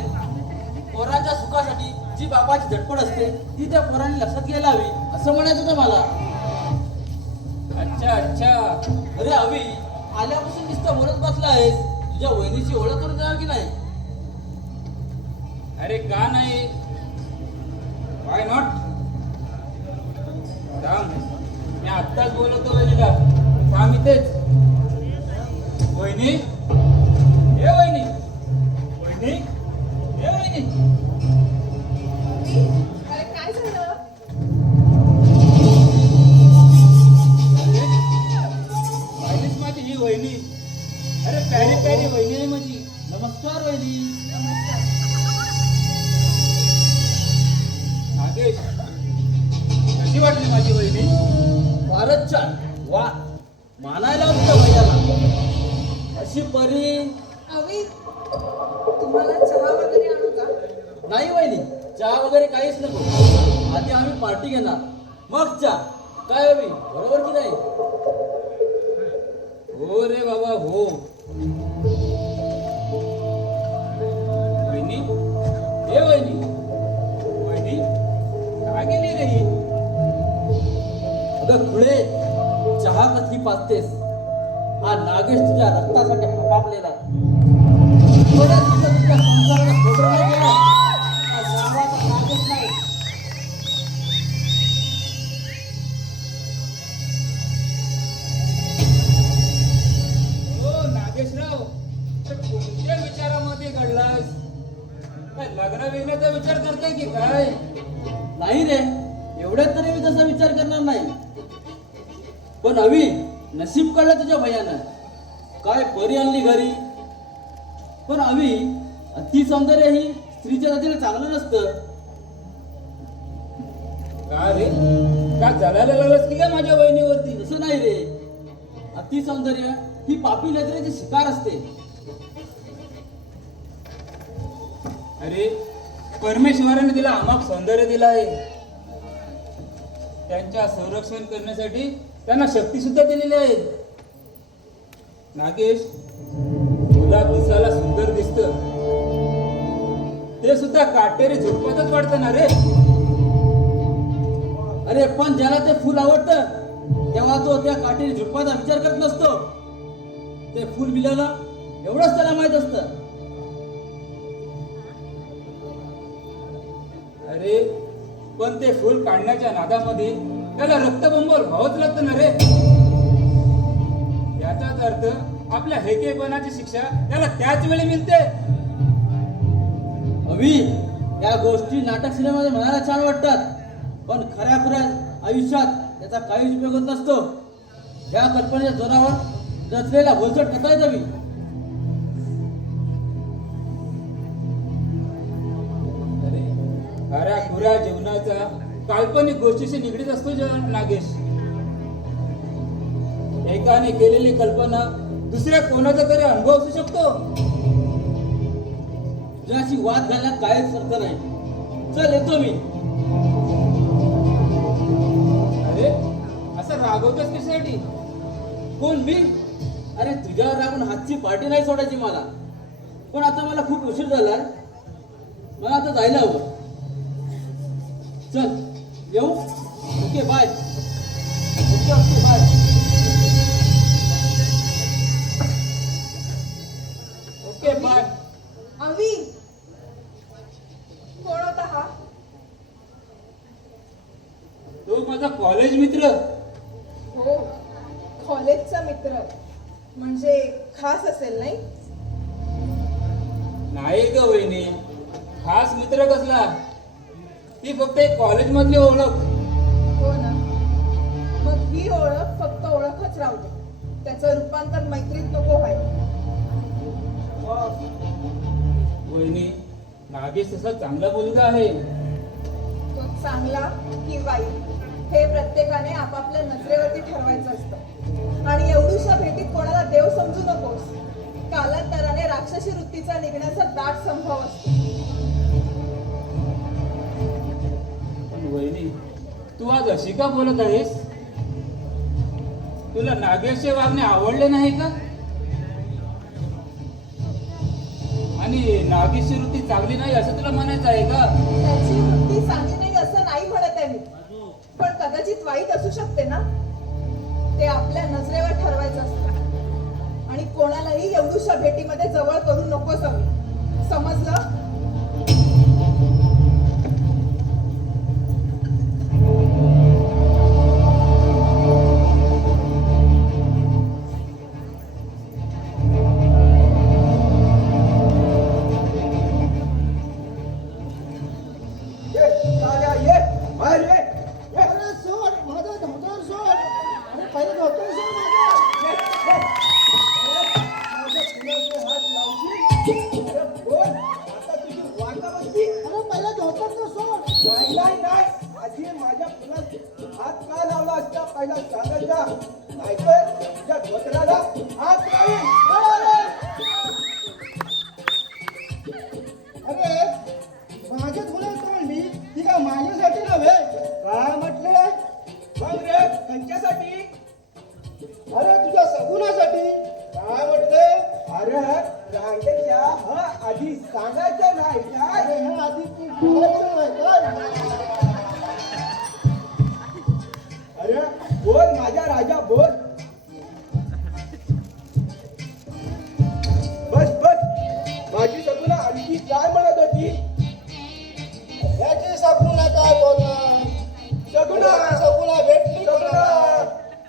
पोराच्या सुखासाठी जी बापाची धडपड असते ती त्या पोरांनी लक्षात घ्यायला हवी असं म्हणायचं होतं मला. अच्छा. अरे अवी, आल्यापासून नुसतं बोलत बसला आहेस. तुझ्या वहिनीची ओळख करून द्यावी की नाही? अरे का नाही? Why not? मी आत्ताच बोलवतो वहिनीला. थांब इथेच. वहिनी, हे वहिनी, वहिनी, हे वहिनी. अरे काय झालं? पाहिलीच माझी ही वहिनी. अरे प्यारी वहिनी आहे माझी. नमस्कार वहिनी. नागेश, कशी वाटली माझी वहिनी? फारच छान. वा, मानायला तुझ्या भैयाला. अशी परी अवी तुम्हाला चहा वगैरे आणू का? नाही वहिनी, चहा वगैरे काहीच नको. आधी आम्ही पार्टी घेणार मग चहा. काय हवी, बरोबर की नाही? हो रे बाबा हो. वहिनी, हे वहिनी, वहिनी का गेली रे ही? अगं खुळे, चहा कधी पाजतेस? हा नागेश तुझ्या रक्तासाठी हकापलेला आहे. थोड्या दिवसात तुझ्या संसाराला खोबरं नाही गेलं. हा गावाचा नागेश नाही. हो नागेशराव, तर कोणत्या विचारामध्ये घडलास? काय लग्न वेगण्याचा विचार करताय की काय? नाही रे, एवढ्यात तरी मी तसा विचार करणार नाही. पण अवी, नशीब कळलं तुझ्या भैयानं. काय परी आणली घरी. पण अवी, अति सौंदर्य ही स्त्रीच्या जातीला चांगलं नसतं. का रे? का जळायला लागलास की काय माझ्या वहिनीवरती? तसं नाही रे. अति सौंदर्य ही पापी नजरेची शिकार असते. अरे परमेश्वराने तिला अमाप सौंदर्य दिलं आहे. त्यांच्या संरक्षण करण्यासाठी त्यांना शक्ती सुद्धा दिलेली आहे. नागेश, तुला दिसायला सुंदर दिसत, ते सुद्धा काटेरी झोपतच वाटतं ना रे. अरे पण ज्याला ते फुल आवडतं तेव्हा तो त्या काटेरी झुडपाचा विचार करत नसतो. ते फुल मिळालं एवढंच त्याला माहित असतं. अरे पण ते फुल काढण्याच्या नादामध्ये त्याला रक्तबंब व्हावंच लागतं ना रे. याचाच अर्थ आपल्या हेकेपणाची शिक्षा त्याला त्याच वेळी मिळते. अवी, या गोष्टी नाटक सिनेमामध्ये म्हणायला छान वाटतात, पण खऱ्या आयुष्यात त्याचा काहीच उपयोग होत नसतो. या कल्पनेच्या जोरावर रचलेला भोलचट कथा जावी. अरे खऱ्या खुऱ्या जीवनाचा काल्पनिक गोष्टीशी निगडीत असतो नागेश. एकाने केलेली कल्पना दुसऱ्या कोणाचा तरी अनुभव असू शकतो. तुझ्याशी वाद घालण्यात काहीच अर्थ नाही. चल येतो मी. अरे असं रागवतोस कशासाठी? कोण मी? अरे तुझ्यावर रागून हातची पार्टी नाही सोडायची मला. पण आता मला खूप उशीर झालाय, मला आता जायला हवं. चल येऊ. Okay bye. Okay okay bye. Okay bye. Avi, कोण होता हा? तो माझा कॉलेज मित्र. हो, कॉलेजचा मित्र. म्हणजे खास असेल नाही? नाही ग वहिनी, खास मित्र कसला, ती फक्त एक कॉलेज मधली ओळख. हो ना. मग ही ओळख फक्त ओळखच राहू दे. त्याचं रूपांतर मैत्रीत नको व्हायला. वहिनी, नागेश तसा चांगला मुलगा आहे. तो चांगला की वाईट हे प्रत्येकाने आपापल्या नजरेवरती ठरवायचं असतं. आणि एवढूशा भेटीत कोणाला देव समजू नकोस. कालांतराने राक्षसी वृत्तीचा निघण्याचा दाट संभव असतो. पण वहिनी, तू आज अशी का बोलत आहेस? तुला नागेशचे वागणे आवडले नाही का? आणि नागेशची वृत्ती चांगली नाही असं तुला म्हणायचं आहे का? त्याची वृत्ती चांगली नाही असं नाही म्हणत आहे मी, पण कदाचित वाईट असू शकते ना. ते आपल्या नजरेवर ठरवायचं असतं. आणि कोणालाही एवढूशा भेटीमध्ये जवळ करू नकोस हवी. समजलं? ये साल्या, ये बाहेर ये. ये. अरे सोड माझा धोतर सोड. अरे पहिले धोतर सोड माझा. ये. माझ्या फुलाचे हात लावशील? अरे बोल, आता तुझी वाटा बसली. अरे पहिला धोतर तर सोड. नाही नाही नाही, आधी माझ्या फुलात हात का लावला असता पहिला सांगायचा. नाहीतर तुझ्या धोतराला हात लावीन. अरे माझ्या फुलं तोडली ती का माझ्यासाठी नव्हे. काय म्हटले? मग रे त्यांच्यासाठी? अरे तुझ्या सगुणासाठी. काय म्हटले? अरे रांगेच्या हा आधी सांगायचं नाही काय? अरे हे आधी तू बोलायचं नाही काय? अरे बोल माझा राजा बोल. बस बस, माझी सगुना आणखी काय म्हणत होती? याची सगुणा काय बोलणार? सगुना सगुणा भेटली सगुना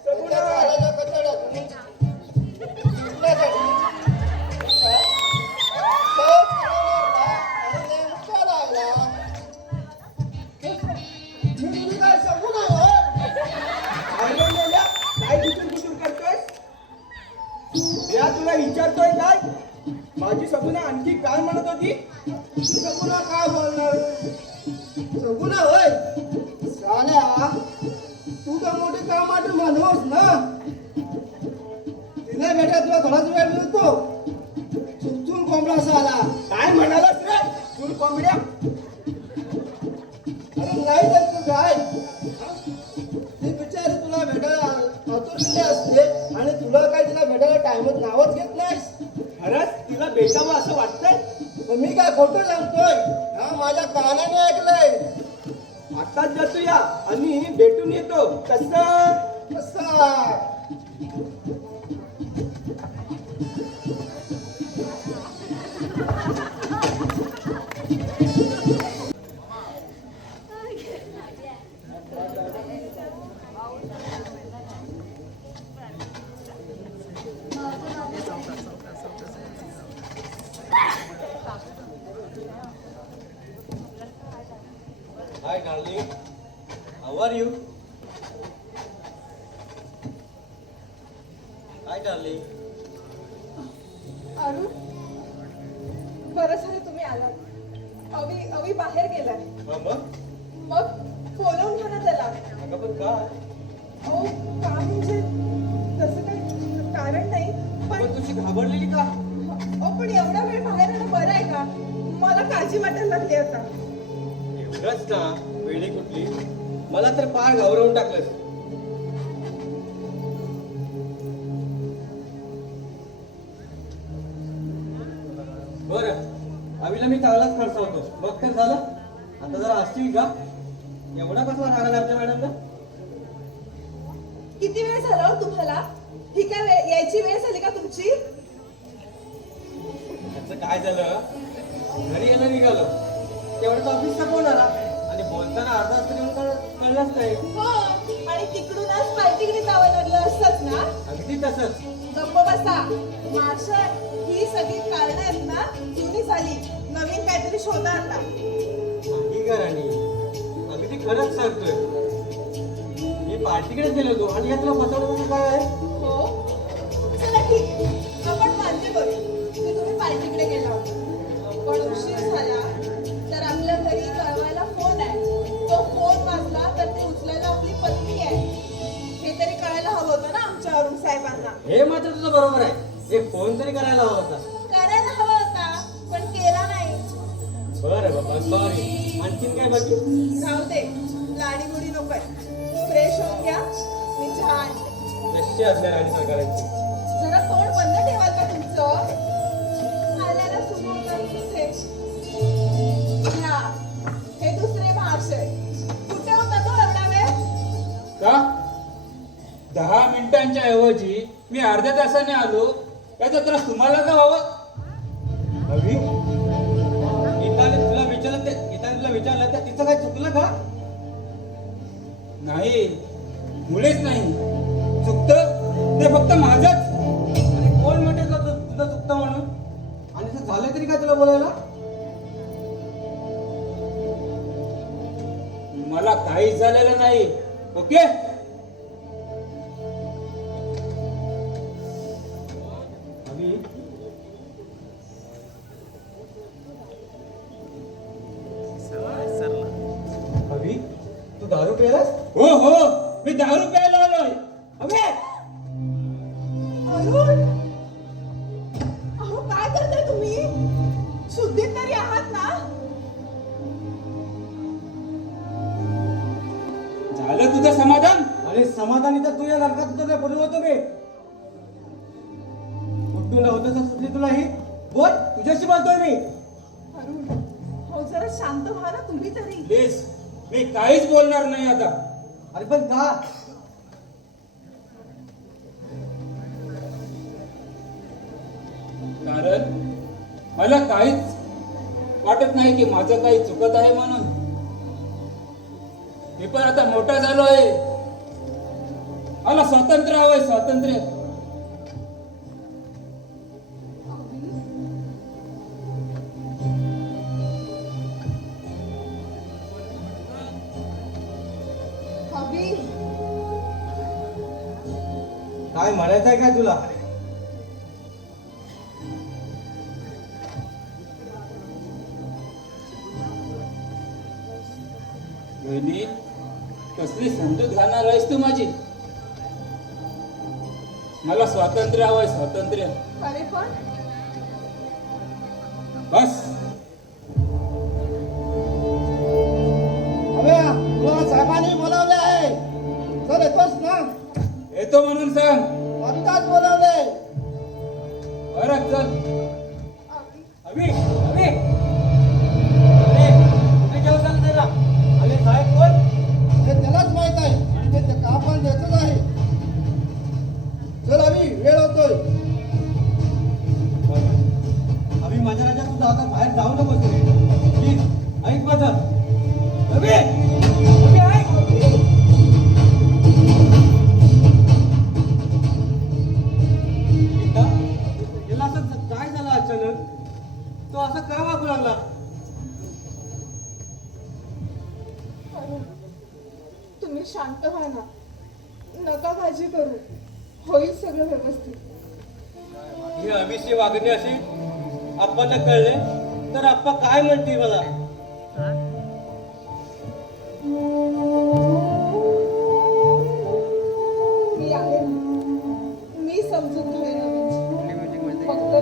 त्याच्या सगुना काळाच्या कचड्यातून सुटण्यासाठी तो फळवरला आणि नेमका लागला. मी तुझी काय सगुणा होय? अरे मेल्या, काय कुठून करतोय? या तुला विचारतोय काय? माझी सगुना आणखी काय म्हणत होती? सगुणा काय बोलणार? सगुणा होय? साल्या तू तर मोठी कामाट माणूस ना. तिला भेटा तुला थोडाच वेळ मिळतो. चुकचून कोंबडा साला. काय म्हणालास रे तू कोंबड्या? अरे नाही तर तू काय? ती बिचारी तुला भेटायला आतुरलेली असते आणि तुला काय तिला भेटायला अहमद नावच घेत नाहीस. खरंच तिला भेटावं असं वाटतंय. पण मी काय खोटं सांगतोय, हा माझ्या कानाने ऐकलंय. आताच जातोया आणि भेटून येतो. कसं कसा hi darling, how are you? Hi darling. Arun, बरं झालं तुम्ही आलात. अवी बाहेर गेलाय. हा मग? मग बोलवून घ्या ना त्याला. अगं पण काय? अहो का म्हणजे तसं काही कारण नाही, पण पण तुझी घाबरलेली का? अहो पण एवढा वेळ बाहेर राहणं बरं आहे का? मला काळजी वाटायला लागली आता. एवढंच ना, वेळी कुठली? मला तर पार घाबरवून टाकलंस. बरं, आवीला मी चांगलाच खर्चवतो. मग तर झालं. आता जरा असतील का? एवढा कसला राग आला आमच्या मॅडमला? किती वेळ झाला हो तुम्हाला? ही काय यायची वेळ झाली का तुमची? त्याचं काय झालं? घरी यायला निघालो, तेवढ्याच ऑफिसचा फोन आला आणि बोलताना अर्धा तास येऊन कळलंच नाही. हो, आणि तिकडूनच पार्टीकडे जावं लागलं असतंच ना? अगदी तसंच. गप्प बसा. मार्शल, ही सगळी कारणं आहेत ना जुनी झाली. नवीन काहीतरी शोधा आता. नाही का राणी, अगदी खरंच सांगतोय. मी पार्टीकडे गेलो होतो आणि या तुला फसवण्याचं काय आहे? हो, चला ठीक, आपण मान्य करू की तुम्ही पार्टीकडे गेला होता. पण उशीर झाला तर आपल्या घरी कळवायला फोन आहे. तो फोन वाजला तर ते उचलायला आपली पत्नी आहे. हे तरी कळायला हवं होतं ना आमच्या अरुण साहेबांना. हे मात्र तुझं बरोबर आहे. एक फोन तरी करायला हवा होता. करायला हवा होता, पण केला नाही. बरं बाबा, सॉरी. आणखीन काय बाकी? राहू दे, लाडीगुडी नकोय. फ्रेश होऊन घ्या, मी चहा आणते. कशी असल्या राणी सरकारांची? जरा तोंड बंद ठेवाल का तुमचं? आल्याला सुरू होतात तुझे. घ्या, हे दुसरे महाशय. कुठे होता तो एवढा वेळ? का 10 मिनिटांच्या ऐवजी मी अर्ध्या तासाने आलो. याचा त्रास तुम्हाला का व्हावा? अभि, गीताने तुला विचारलं तर तिचं काय चुकलं का? नाही, मुळेच नाही. चुकतं ते फक्त माझंच. आणि कोण म्हणते तुझं चुकतं म्हणून? आणि असं झालं तरी काय तुला बोलायला? मला काहीच झालेलं नाही. ओके, अभि, अभि, तू दारू प्यायलास? हो हो, मी दारू प्यायला आलोय. अबे, अरुण, अहो काय करताय तुम्ही? शुद्धीत तरी आहात ना? झालं तुझं समाधान? अरे समाधानी तर तू या नरकात तुझं पडून होतो मी. कुठून नव्हतं सुचली तुला ही? बोल, तुझ्याशी बोलतोय मी. अरुण, हो जरा शांत व्हा ना तुम्ही तरी. प्लीज, मी काहीच बोलणार नाही आता. अरे पण का? कारण मला काहीच वाटत नाही की माझं काही चुकत आहे म्हणून. मी पण आता मोठा झालो आहे. मला स्वातंत्र्य हवंय, स्वातंत्र्य. अभि, काय म्हणायचंय काय तुला? बहिणी, कसली समजूत घालणार आहेस तू माझी? मला स्वातंत्र्य हवंय, स्वातंत्र्य. अरे पण बस. अबे, तुला साहेबांनी बोलावले आहे. चल येतोस ना? येतो म्हणून सांग. आत्ताच बोलावले. बरं चल. अभि अभि अरे काय जेवण झालं त्याला अरे साहेब कोण हे त्यालाच माहित आहे आणि ते आपण त्याचंच आहे. चल आम्ही वेळ होतोय. अभि माझ्या राजा तुझा आता बाहेर जाऊ नकोस रे प्लीज ऐक माझं अभि अभि ऐक गीता, याला असं काय झालं अचानक तो असं का वागू लागला अरुण, तुम्ही शांत व्हा ना, नका काळजी करू, होईल सगळं व्यवस्थित. ही अभिषेक वागणे अशी आप्पाला कळले तर आप्पा काय म्हणतील मला मी आहे ना, मी समजून घेईन अभिची. फक्त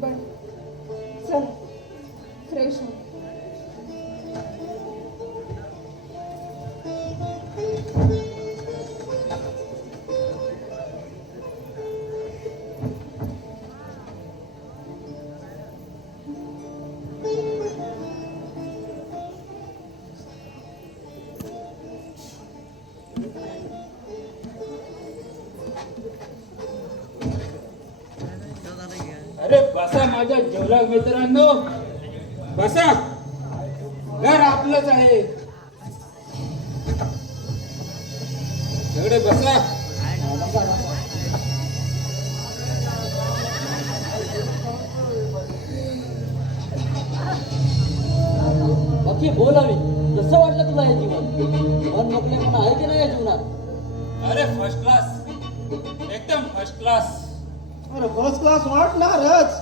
बरं, चल फ्रेश हो. अरे बसा माझ्या जेवलाग मित्रांनो, बसा. घर आपलंच आहे. सगळे बसा. बाकी बोल आम्ही कसं वाटलं तुला हे जीवन मन मोकळेपणा आहे की नाही या जीवनात अरे फर्स्ट क्लास, एकदम फर्स्ट क्लास. अरे फर्स्ट क्लास वाटणारच.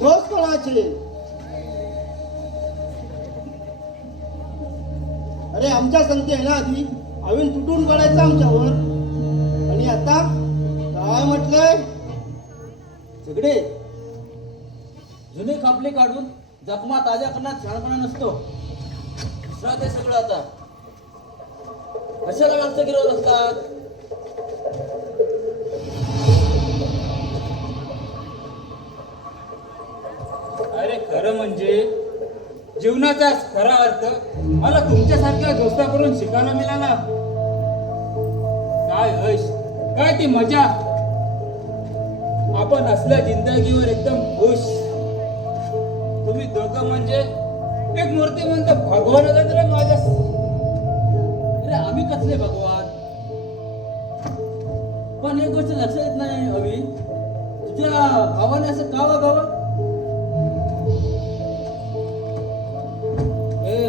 दोस्त कोणाचे? अरे आमच्या संगती आहे ना आधी अविन तुटून पडायचं आमच्यावर आणि आता काय म्हटलंय? सगळे जुने खापले काढून जखमा ताज्या करण्यात शहाणपणा नसतो. विश्रांत आहे सगळं आता. कशाला माणसं गिरवत असतात? अरे खरं म्हणजे जीवनाचा खरा अर्थ मला तुमच्यासारख्या दोस्ताकडून शिकायला मिळाला. काय ऐश, काय ती मजा. आपण असल्या जिंदगीवर एकदम खुश. तुम्ही दोघं म्हणजे एक मूर्तिमंत भगवान रे माझ्या. अरे आम्ही कसले भगवान. पण एक गोष्ट लक्षात येत नाही अभि, तुझ्या भावाने असं का वागावं? ए,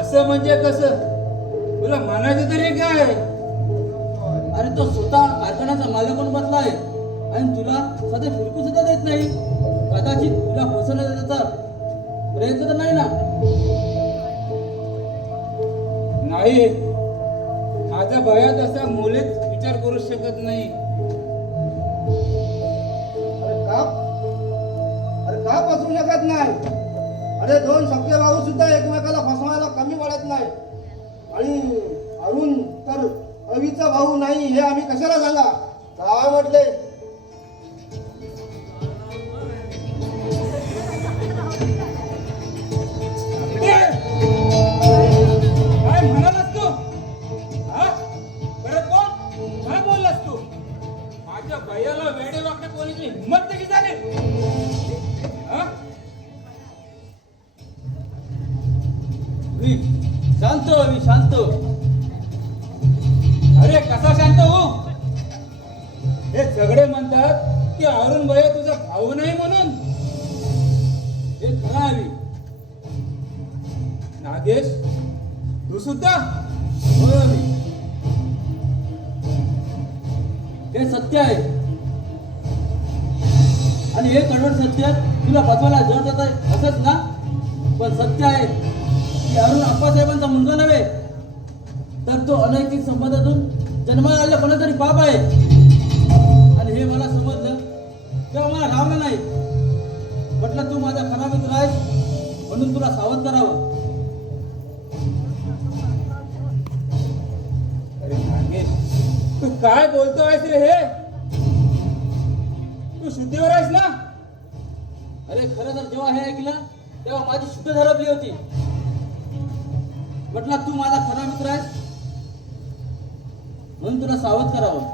असं म्हणजे कसं? तुला म्हणायचं तरी काय? अरे तो स्वतः कारखान्याचा मालक म्हणून बसलाय आणि तुला साधे फिरकू सुद्धा देत नाही. कदाचित तुला फसवण्याचा प्रयत्न तर नाही ना? नाही, माझ्या भयात असा मुलीच विचार करू शकत नाही. अरे का फसवू शकत नाही? अरे दोन सख्खे भाऊ सुद्धा एकमेकाला फसवायला कमी पडत नाही. आणि अरुण तर अवीचा भाऊ नाही हे आम्ही कशाला सांगा? काय म्हटले? काय म्हणालास तू? हा? परत बोल. काय बोललास तू? माझ्या भैयाला वेडे वाकडे बोलायची हिंमत कशी झाली? हा? अभि, शांत अभि, शांत. अरे कसा शांत हो? हे सगळे म्हणतात की अरुण भैया तुझा भाऊ नाही म्हणून. हे खरं अभि. नागेश, तू सुद्धा? होय अभि, हे सत्य आहे. आणि हे कडवट सत्य तुला बसवायला जड जात आहे असंच ना? पण सत्य आहे की अरुण अप्पासाहेबांचा मुलगा नव्हे, तर तो अनैतिक संबंधातून जन्माला आलेला कोणातरी बाप आहे. आणि हे मला समजलं तेव्हा मला रावलं नाही. म्हटलं तू माझा खरा मित्र आहेस म्हणून तुला सावध करावं. अरे नागेश, तू काय बोलतो आहेस रे हे? तू शुद्धीवर आहेस ना? अरे खरं तर जेव्हा हे ऐकलं तेव्हा माझी शुद्ध हरपली होती. म्हटलं तू माझा खरा मित्र आहेस म्हणून तुला सावध करावं.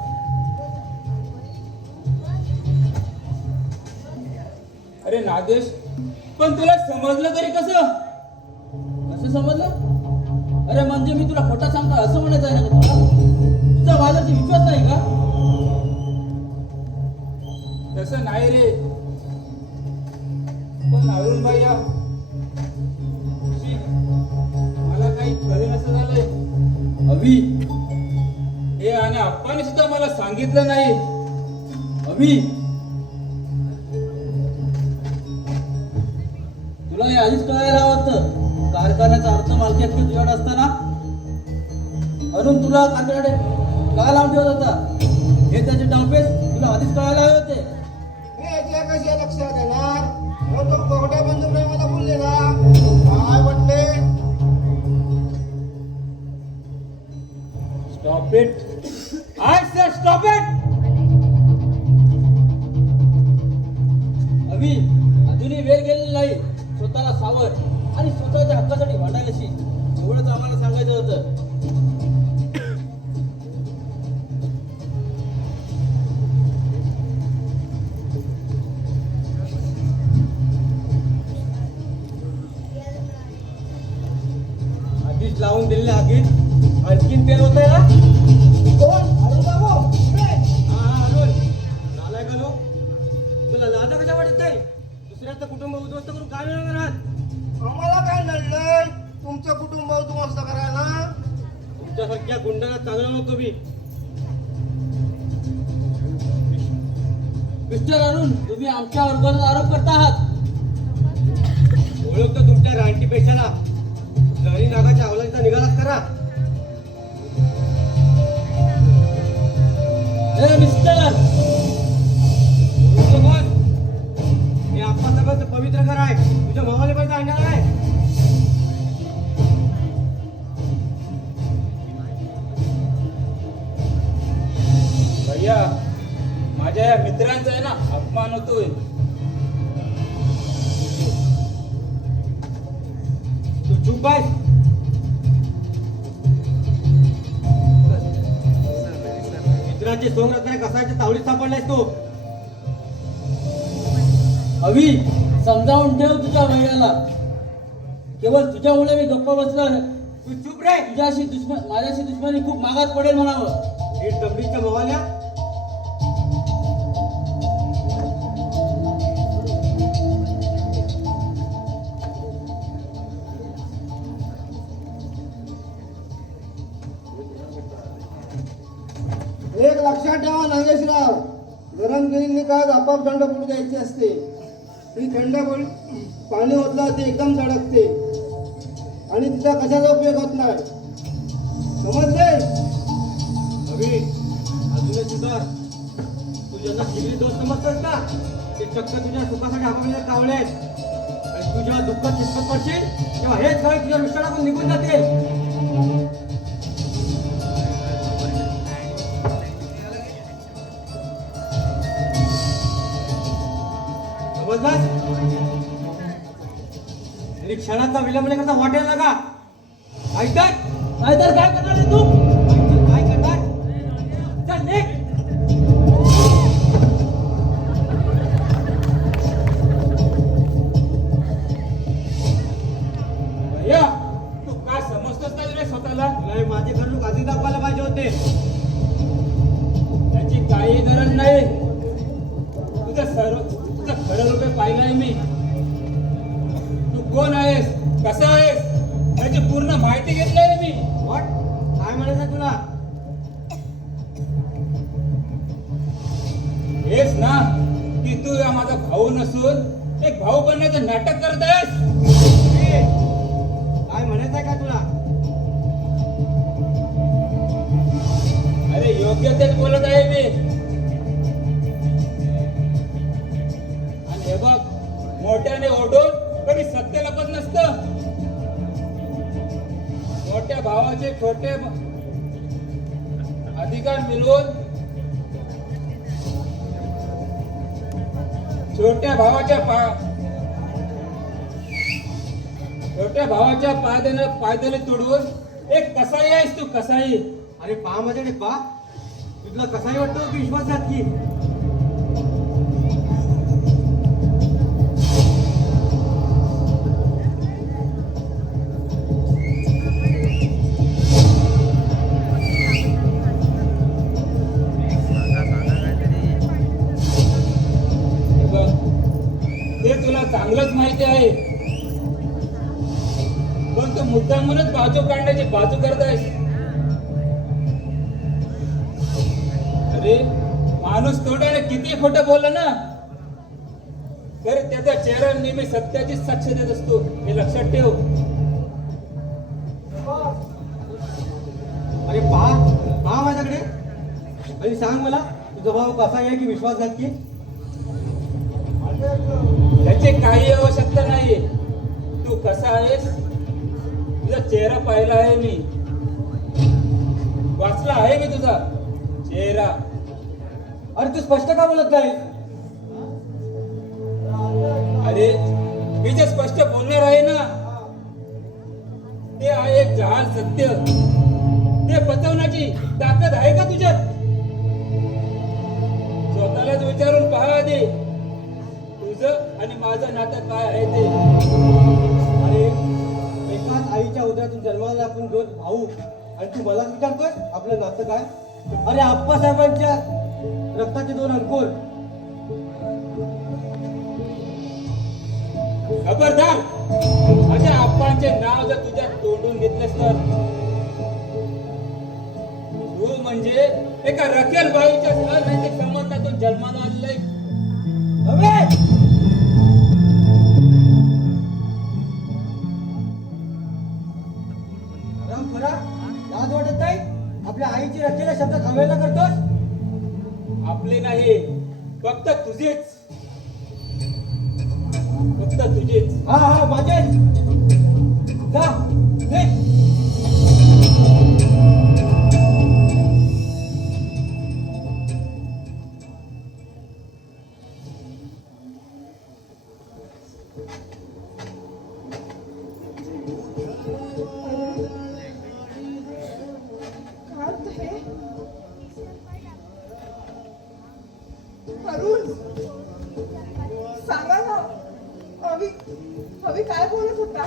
अरे नागेश, पण तुला समजलं तरी कसं? कसं समजलं? अरे म्हणजे मी तुला खोटा सांगतो असं म्हणायचं आहे ना तुला? तुझा माझ्यावरती विश्वास नाही का? तसं नाही रे. पण अरुण भैया, मला काही कळेल असं झालंय. अभि, हे आणि आप्पाने सुद्धा मला सांगितलं नाही. अभि, तुला हे आधीच कळायला हवं होतं. कारखान्याचा अर्थ मालकी हक्क तुझ्याकडे असताना अरुण तुला कारखान्याकडे का लावून ठेवत होता हे त्याचे डावपेच तुला आधीच कळायला हवे होते. मी याच्या कशा लक्षात येणार? मग तो कोरड्या बंधू प्रेमाला बोललेला काय म्हटले? Stop it. I say stop it. Abhi, अजूनही वेळ गेलेली नाही. स्वतःला सावध आणि स्वतःच्या हक्कासाठी भांडायला शिक. एवढंच आम्हाला सांगायचं होतं. आधीच लावून दिलेल्या आगीत आणखीन तेल होत आहे ना? कोण? अरुण बाबू इकडे. हा अरुण, झालाय का लो? तुला लाजा कशा वाटत नाही? दुसऱ्याचं कुटुंब उद्ध्वस्त करून काय मिळवणार आहात? आम्हाला काय नडलंय तुमचं कुटुंब उद्ध्वस्त करायला? तुमच्यासारख्या गुंडाला चांगलं नको मी. मिस्टर अरुण, तुम्ही आमच्या वर्गावर आरोप करता आहात. ओळखतो तुमच्या रानटी पेशाला. जरी नागाच्या अवलांचा निघालाच करा. हे मिस्टर, ओळखतो कोण? हे आप्पा सगळं पवित्र घर आहे. तुझ्या भावाने पैसा आणणार आहे. भैया, माझ्या या मित्रांचा आहे ना अपमान होतोय. तू चूप आहे. मित्राचे सोंग रत्न कसायच्या तावडीत सापडलायस तू. अभि, समजावून ठेव तुझ्या भैयाला. केवळ तुझ्यामुळे मी गप्प बसलो. तू चूप रे. माझ्याशी दुश्मनी खूप मागात पडेल म्हणावं. हे डबडीच्या भावाल्या. एक लक्षात ठेवा नागेशराव, गरम केलेली काच आपाप थंड पडू द्यायची असते. ही थंड पाणी ओतलं ते एकदम धडकते आणि तिचा कशाचा उपयोग होत नाही. समजले? अभि, अजूनही सुधार. तू ज्यांना जिगरी दोस्त समजतोस का ते चक्क तुझ्या सुखासाठी आपापल्या कावळे आहेत. आणि तू जेव्हा दुःखात चिपकत पडशील तेव्हा हेच काळे तुझ्या विश्वासातून निघून जातील. समजलास? आणि क्षणाचा विलंब न करता हॉटेल लागा. ऐकत नाहीतर काय करणार आहे तू? काय करणार? चल निघ. भैया, तू काय समजतोस का रे स्वतःला? तुला हे माझे खंडूक आधी दाखवायला पाहिजे होते. त्याची काही गरज नाही. तुझं खरं रूप पाहिलंय मी. तू कोण आहेस, कसा आहेस याची पूर्ण माहिती घेतली मी. व्हॉट? काय म्हणायचं तुला? हेच ना की तू या माझा भाऊ नसून एक भाऊ बनण्याचं नाटक करत आहेस. काय म्हणायचंय का तुला? अरे योग्य तेच बोलत आहे मी. आणि हे बघ, मोठ्याने ओढून कधी सत्य लपत नसतं. मोठ्या भावाचे छोटे अधिकार मिळवून छोट्या पायदले तोडून एक कसाई आहेस तू, कसाई. अरे पहा माझ्याकडे पहा. तुला कसाही वाटतो की विश्वासघातकी? हे बघ, ते तुला चांगलंच माहिती आहे, पण तू मुद्दामूनच बाजू काढण्याची बाजू करत आहेस. अरे माणूस तोंडाने किती खोटं बोललं ना, तर त्याचा चेहरा नेहमी सत्याची साक्ष देत असतो, हे लक्षात ठेव. अरे पहा माझ्याकडे आणि सांग मला, तुझा भाऊ कसा आहे की विश्वासघातकी? त्याची काही आवश्यकता नाही. तू कसा आहेस, तुझा चेहरा पाहिला आहे मी, वाचला आहे मी तुझा चेहरा. अरे तू स्पष्ट का बोलत नाही? अरे मी जे स्पष्ट बोलणार आहे ना, ते आहे एक जहाल सत्य. ते पचवण्याची ताकद आहे का तुझ्यात? स्वतःलाच विचारून पहा आधी, तुझं आणि माझं नातं काय आहे ते. अरे एकाच आईच्या उदरातून जन्माला आपण दोन भाऊ आणि तू मला विचारतोय आपलं नातं काय? अरे आप्पासाहेबांच्या रक्ताचे दोन अंकुर. खबरदार, माझ्या आप्पांचे नाव जर तुझ्या तोंडून घेतलेस तर तू म्हणजे एका रखेल बाईच्या अनैतिक संबंधातून जन्माला आलेला आहे. राम खरा लाज वाटत नाही? आपल्या आईची रचना शब्दात अवहेलना करतोस? आपले नाही, फक्त तुझेच, फक्त तुझेच. हा माझेच. जा निघ. काय होतं हे? अरुण, सांगा ना. अवी काय बोलत होता?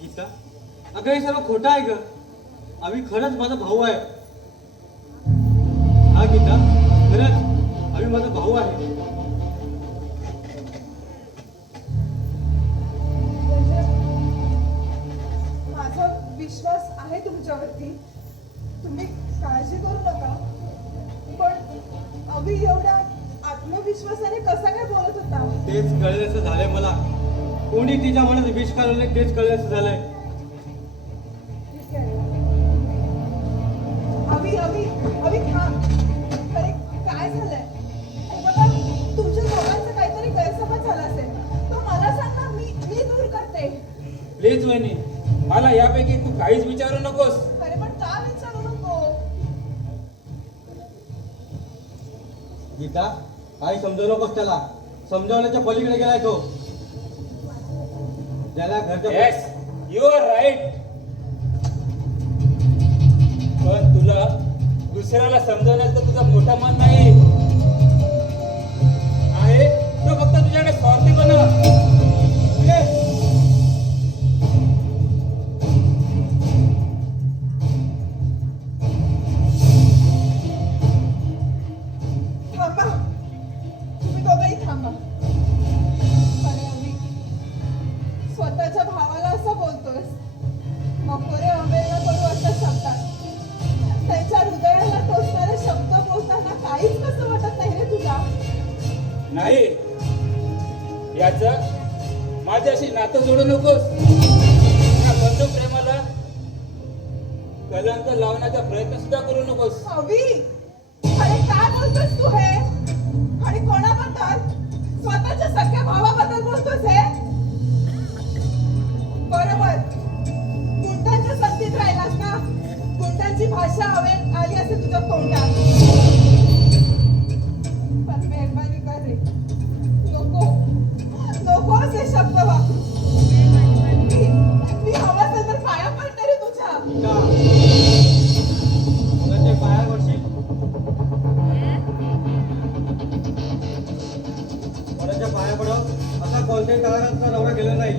गीता, अगं हे सर्व खोटं आहे ग. अभि खरंच माझा भाऊ आहे. हा गीता, खरंच अभि माझा भाऊ आहे. म्हणजे माझा विश्वास आहे तुमच्यावरती, तुम्ही काळजी करू नका. पण अवी एवढ्या आत्मविश्वासाने कसा काय बोलत होता? तेच कळल्याचं झालंय मला. कोणी तिच्या मनात विष काढलं तेच कळल्याचं झालंय. ठीक आहे. अवी थांब. अरे काय झालंय? हे बघा, तुमच्या दोघांचा काहीतरी गैरसमज झाला असेल, तो मला सांग ना, मी दूर करते. प्लीज वहिनी, मला यापैकी तू काहीच विचारू नकोस. अरे पण का विचारू नको? गीता, काही समजू नकोस त्याला. समजावण्याच्या पलीकडे गेलाय तो. त्याला घरच्या येस, यू आर राईट. पण तुला दुसऱ्याला समजवण्याचं तुझं मोठं मन नाही आहे, तो फक्त तुझ्याकडे स्वार्थीपणा. थांबा, तुम्ही दोघंही थांबा. अरे अवी, स्वतःच्या भावाला असं बोलतोस? नको रे, अवेळेला करू असं शब्दात. त्यांच्या हृदयाला टोचतं नाही, याचा माझ्याशी नातं जोडू नकोस. या बंधू प्रेमाला कलंक लावण्याचा प्रयत्न सुद्धा करू नकोस. अवी अरे काय बोलतोस तू हे? आणि कोणाबद्दल? स्वतःच्या सख्या भावाबद्दल बोलतोस हे? बरोबर, गुंडांच्या संगतीत राहिलास ना, गुंडांची भाषा आली असेल तुझ्या तोंडात. पण मेहरबानी कर रे, नको नको असे शब्द वापरू. मी हवं असेल तर पाया पडते रे तुझ्या. मुलाच्या पाया पडशील? कोणाच्या पाया पडव असा कोणत्याही तळागाळाचा नवरा गेला नाही.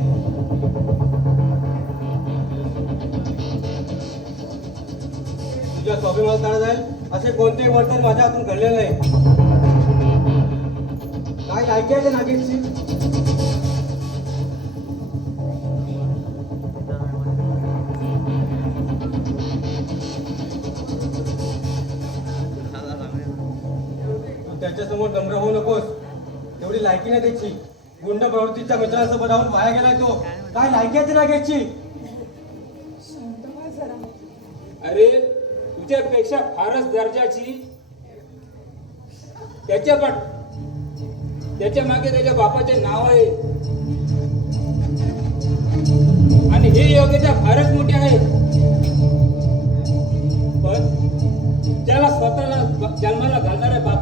तुझ्या स्वाभिमानाला तडा जाईल असे कोणतेही वर्तन माझ्या हातून घडलेलं नाही. काय ऐकायचे नागेशची? तू त्याच्यासमोर नम्र होऊ नकोस. तेवढी लायकी नाही त्याची. गुंड प्रवृत्तीच्या मित्रांसोबत राहून वाया गेलाय तो. काय लायकी आहे नागेशची? शांत व्हा जरा. अरे तुझ्यापेक्षा फारच दर्जाची त्याच्या मागे त्याच्या बापाचे नाव आहे आणि ही योग्यता फारच मोठी आहे. पण त्याला स्वतःला जन्माला घालणाऱ्या बाप